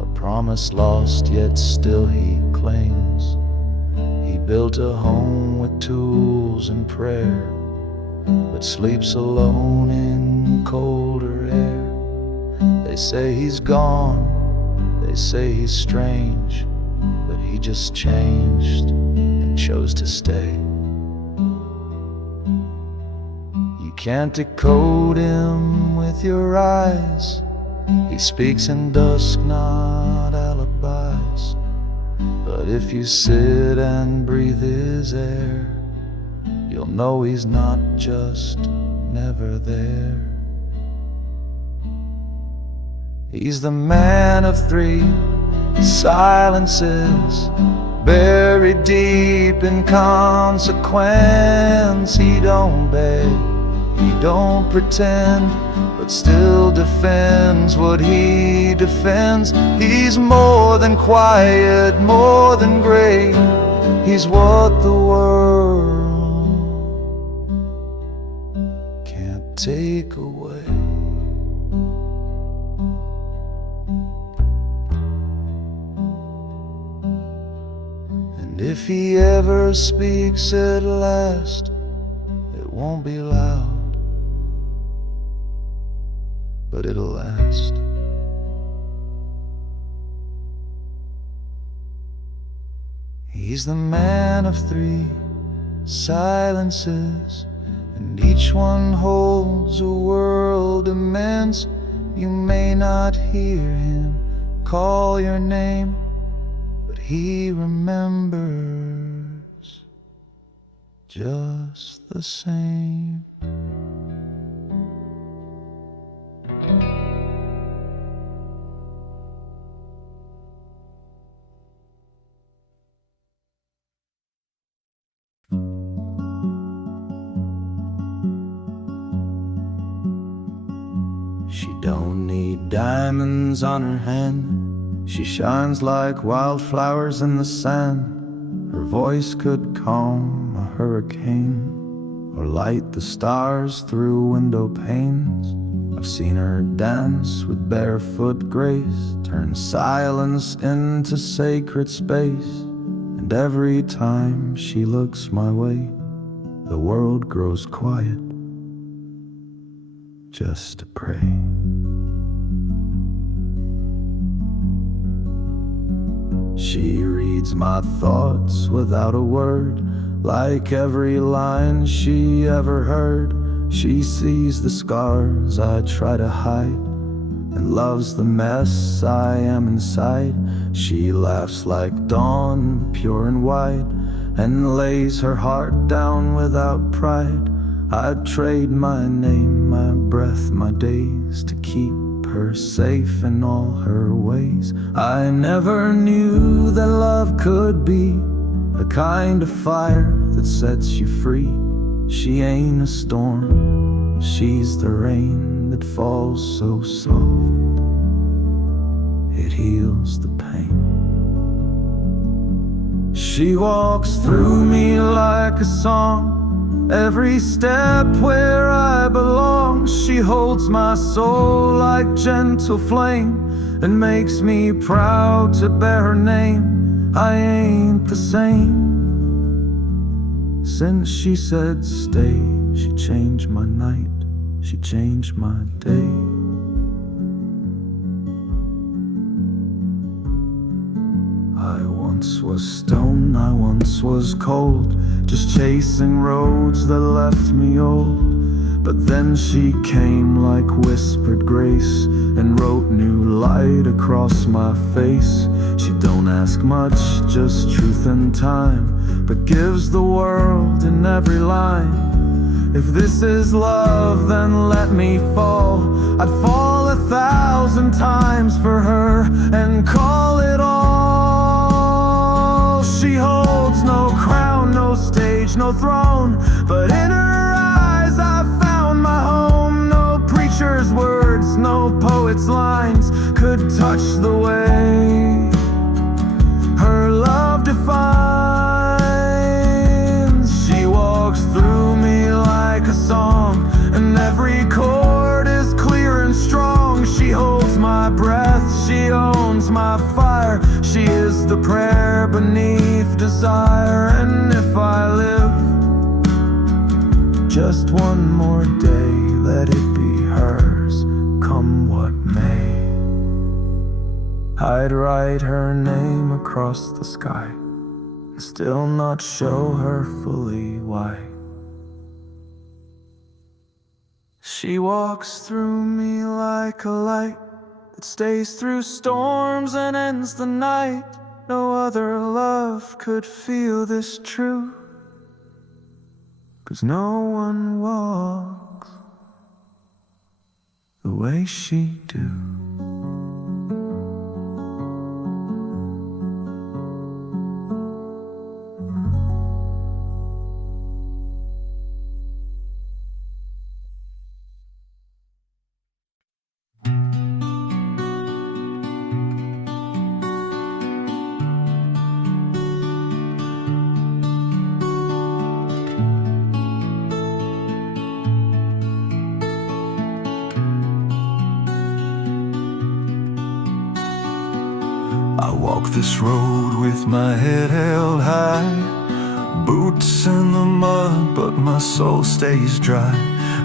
a promise lost yet still he clings. He built a home with tools and prayer, but sleeps alone in colder air. They say he's gone, they say he's strange, but he just changed and chose to stay. You can't decode him with your eyes, he speaks in dusk, not alibis. But if you sit and breathe his air, you'll know he's not just never there. He's the man of three silences, buried deep in consequence. He don't beg, he don't pretend, but still defends what he defends. He's more than quiet, more than great. He's what the world can't take away. And if he ever speaks at last, it won't be loud, but it'll last. He's the man of three silences, and each one holds a world immense. You may not hear him call your name, but he remembers just the same. She don't need diamonds on her hand. She shines like wildflowers in the sand. Her voice could calm a hurricane, or light the stars through window panes. I've seen her dance with barefoot grace, turn silence into sacred space. And every time she looks my way, the world grows quiet, just to pray. She reads my thoughts without a word, like every line she ever heard. She sees the scars I try to hide, and loves the mess I am inside. She laughs like dawn, pure and wide, and lays her heart down without pride. I'd trade my name, my breath, my days, to keep her safe in all her ways. I never knew that love could be a kind of fire that sets you free. She ain't a storm, she's the rain that falls so soft, it heals the pain. She walks through me like a song, every step where I belong. She holds my soul like gentle flame, and makes me proud to bear her name. I ain't the same since she said stay. She changed my night, she changed my day. I once was stone, I once was cold, just chasing roads that left me old. But then she came like whispered grace, and wrote new light across my face. She don't ask much, just truth and time, but gives the world in every line. If this is love, then let me fall. I'd fall 1,000 times for her and call it all. She holds no crown, no stage, no throne, but in her eyes I found my home. No preacher's words, no poet's lines could touch the way her love defines. She walks through me like a song, and every chord is clear and strong. She holds my breath, she owns my fire. She is the prayer beneath desire. And if I live just one more day, let it be hers, come what may. I'd write her name across the sky, and still not show her fully why. She walks through me like a light that stays through storms and ends the night. No other love could feel this true, 'cause no one walks the way she do. I walk this road with my head held high, boots in the mud, but my soul stays dry.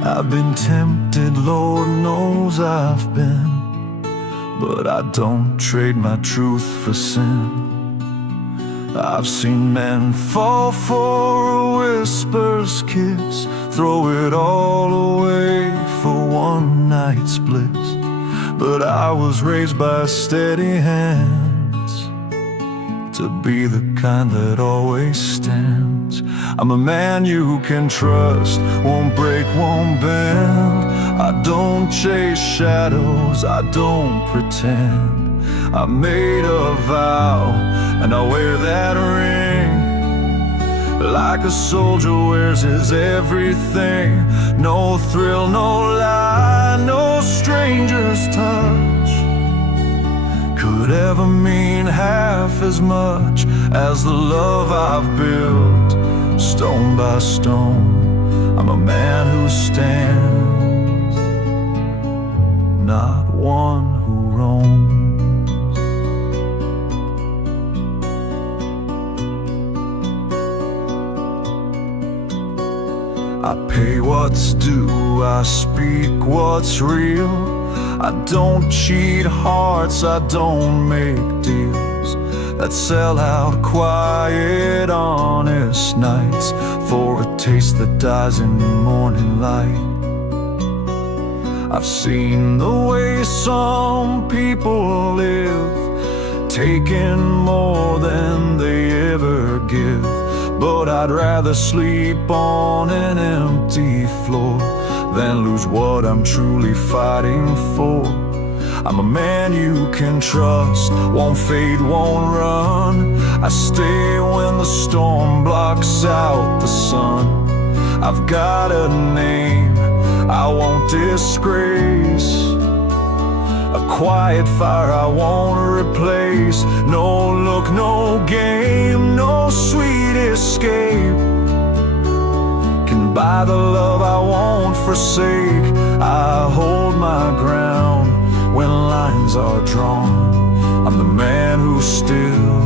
I've been tempted, Lord knows I've been, but I don't trade my truth for sin. I've seen men fall for a whisper's kiss, throw it all away for one night's bliss. But I was raised by steady hands, to be the kind that always stands. I'm a man you can trust, won't break, won't bend. I don't chase shadows, I don't pretend. I made a vow, and I wear that ring like a soldier wears his everything. No thrill, no lie, no stranger's touch could ever mean half as much as the love I've built, stone by stone. I'm a man who stands, not one who roams. I pay what's due, I speak what's real. I don't cheat hearts, I don't make deals that sell out quiet, honest nights for a taste that dies in morning light. I've seen the way some people live, taking more than they ever give. But I'd rather sleep on an empty floor than lose what I'm truly fighting for. I'm a man you can trust, won't fade, won't run. I stay when the storm blocks out the sun. I've got a name I won't disgrace, a quiet fire I won't replace. No look, no game, no sweet escape can buy the love I won't forsake. I hold my ground when lines are drawn. I'm the man who still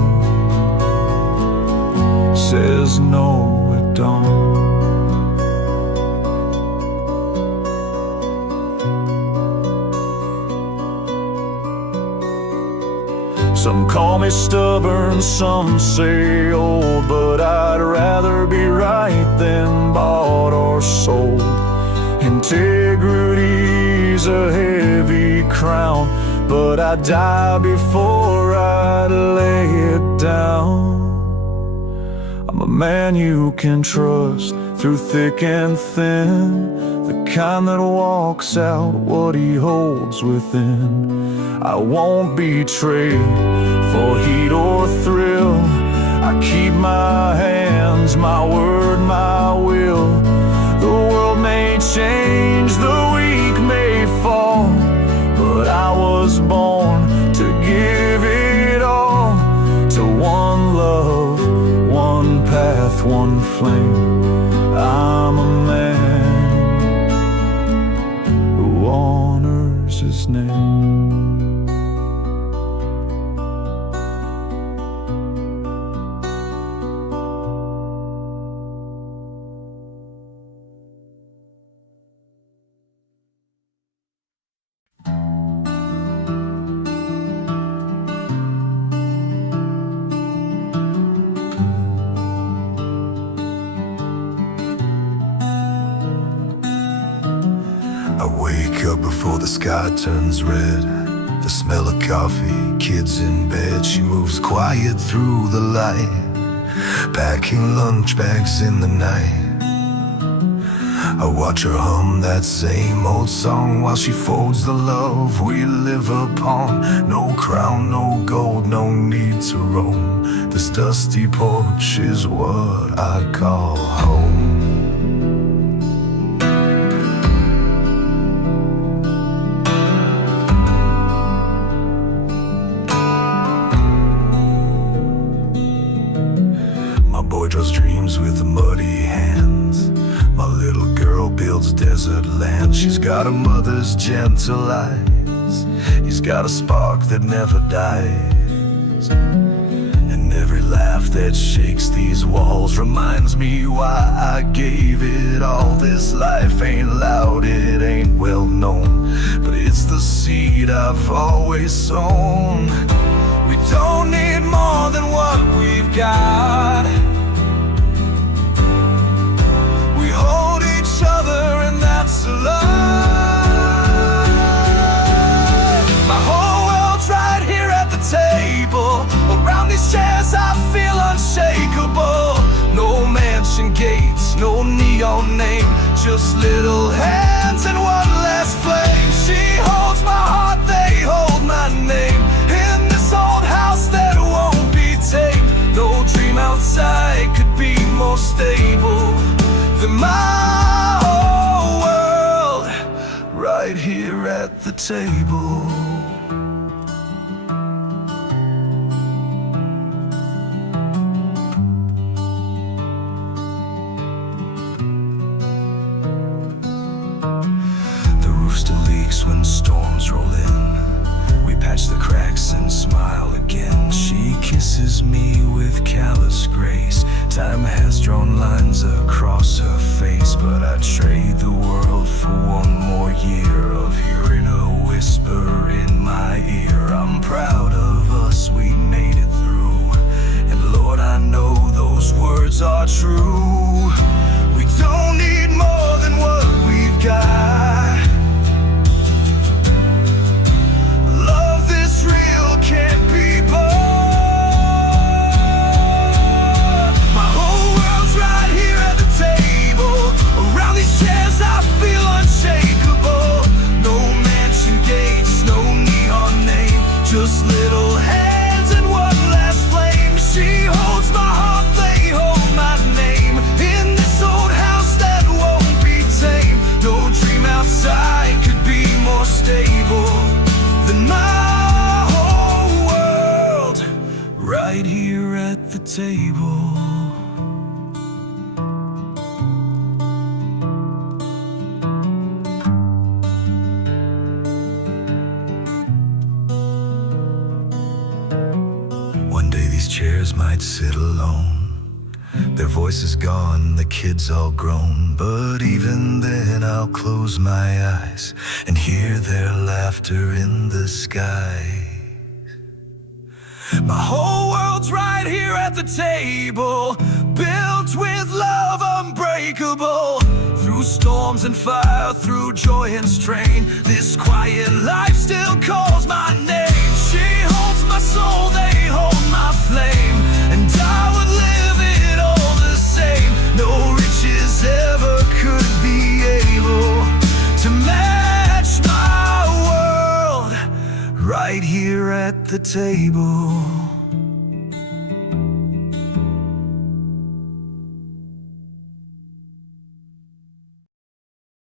says no at dawn. Some call me stubborn, some say old, but I'd rather be right than bought or sold. Integrity's a heavy crown, but I'd die before I'd lay it down. I'm a man you can trust through thick and thin, the kind that walks out what he holds within. I won't betray for heat or thrill. I keep my hands, my word, my will. The world may change, the weak may fall, but I was born to give it all to one love, one path, one flame. I'm a man who honors his name. I wake up before the sky turns red. The smell of coffee, kids in bed. She moves quiet through the light, packing lunch bags in the night. I watch her hum that same old song while she folds the love we live upon. No crown, no gold, no need to roam. This dusty porch is what I call home. Draws dreams with muddy hands. My little girl builds desert land. She's got a mother's gentle eyes. He's got a spark that never dies. And every laugh that shakes these walls reminds me why I gave it all. This life ain't loud, it ain't well known, but it's the seed I've always sown. We don't need more than what we've got. We hold each other and that's love. My whole world's right here at the table. Around these chairs I feel unshakable. No mansion gates, no neon name, just little hands and one last flame. She holds my heart, they hold my name. In this old house that won't be tamed. No dream outside could be more stable than my whole world right here at the table. When storms roll in, we patch the cracks and smile again. She kisses me with callous grace. Time has drawn lines across her face, but I trade the world for one more year of hearing a whisper in my ear. I'm proud of us, we made it through, and Lord, I know those words are true. We don't need more than what we've got. Can't be bought. My whole world's right here at the table. Around these chairs I feel unshakable. No mansion gates, no neon name, just little hands and one last flame. She holds my heart, they hold my name. In this old house that won't be tamed. No dream outside could be more stable than mine. Right here at the table. One day these chairs might sit alone. Their voices gone, the kids all grown. But even then I'll close my eyes and hear their laughter in the sky. My whole world's right here at the table, built with love unbreakable. Through storms and fire, through joy and strain, this quiet life still calls my name. She holds my soul, they hold my flame, and I would live it all the same. No riches ever could be able to match my world right here at the table.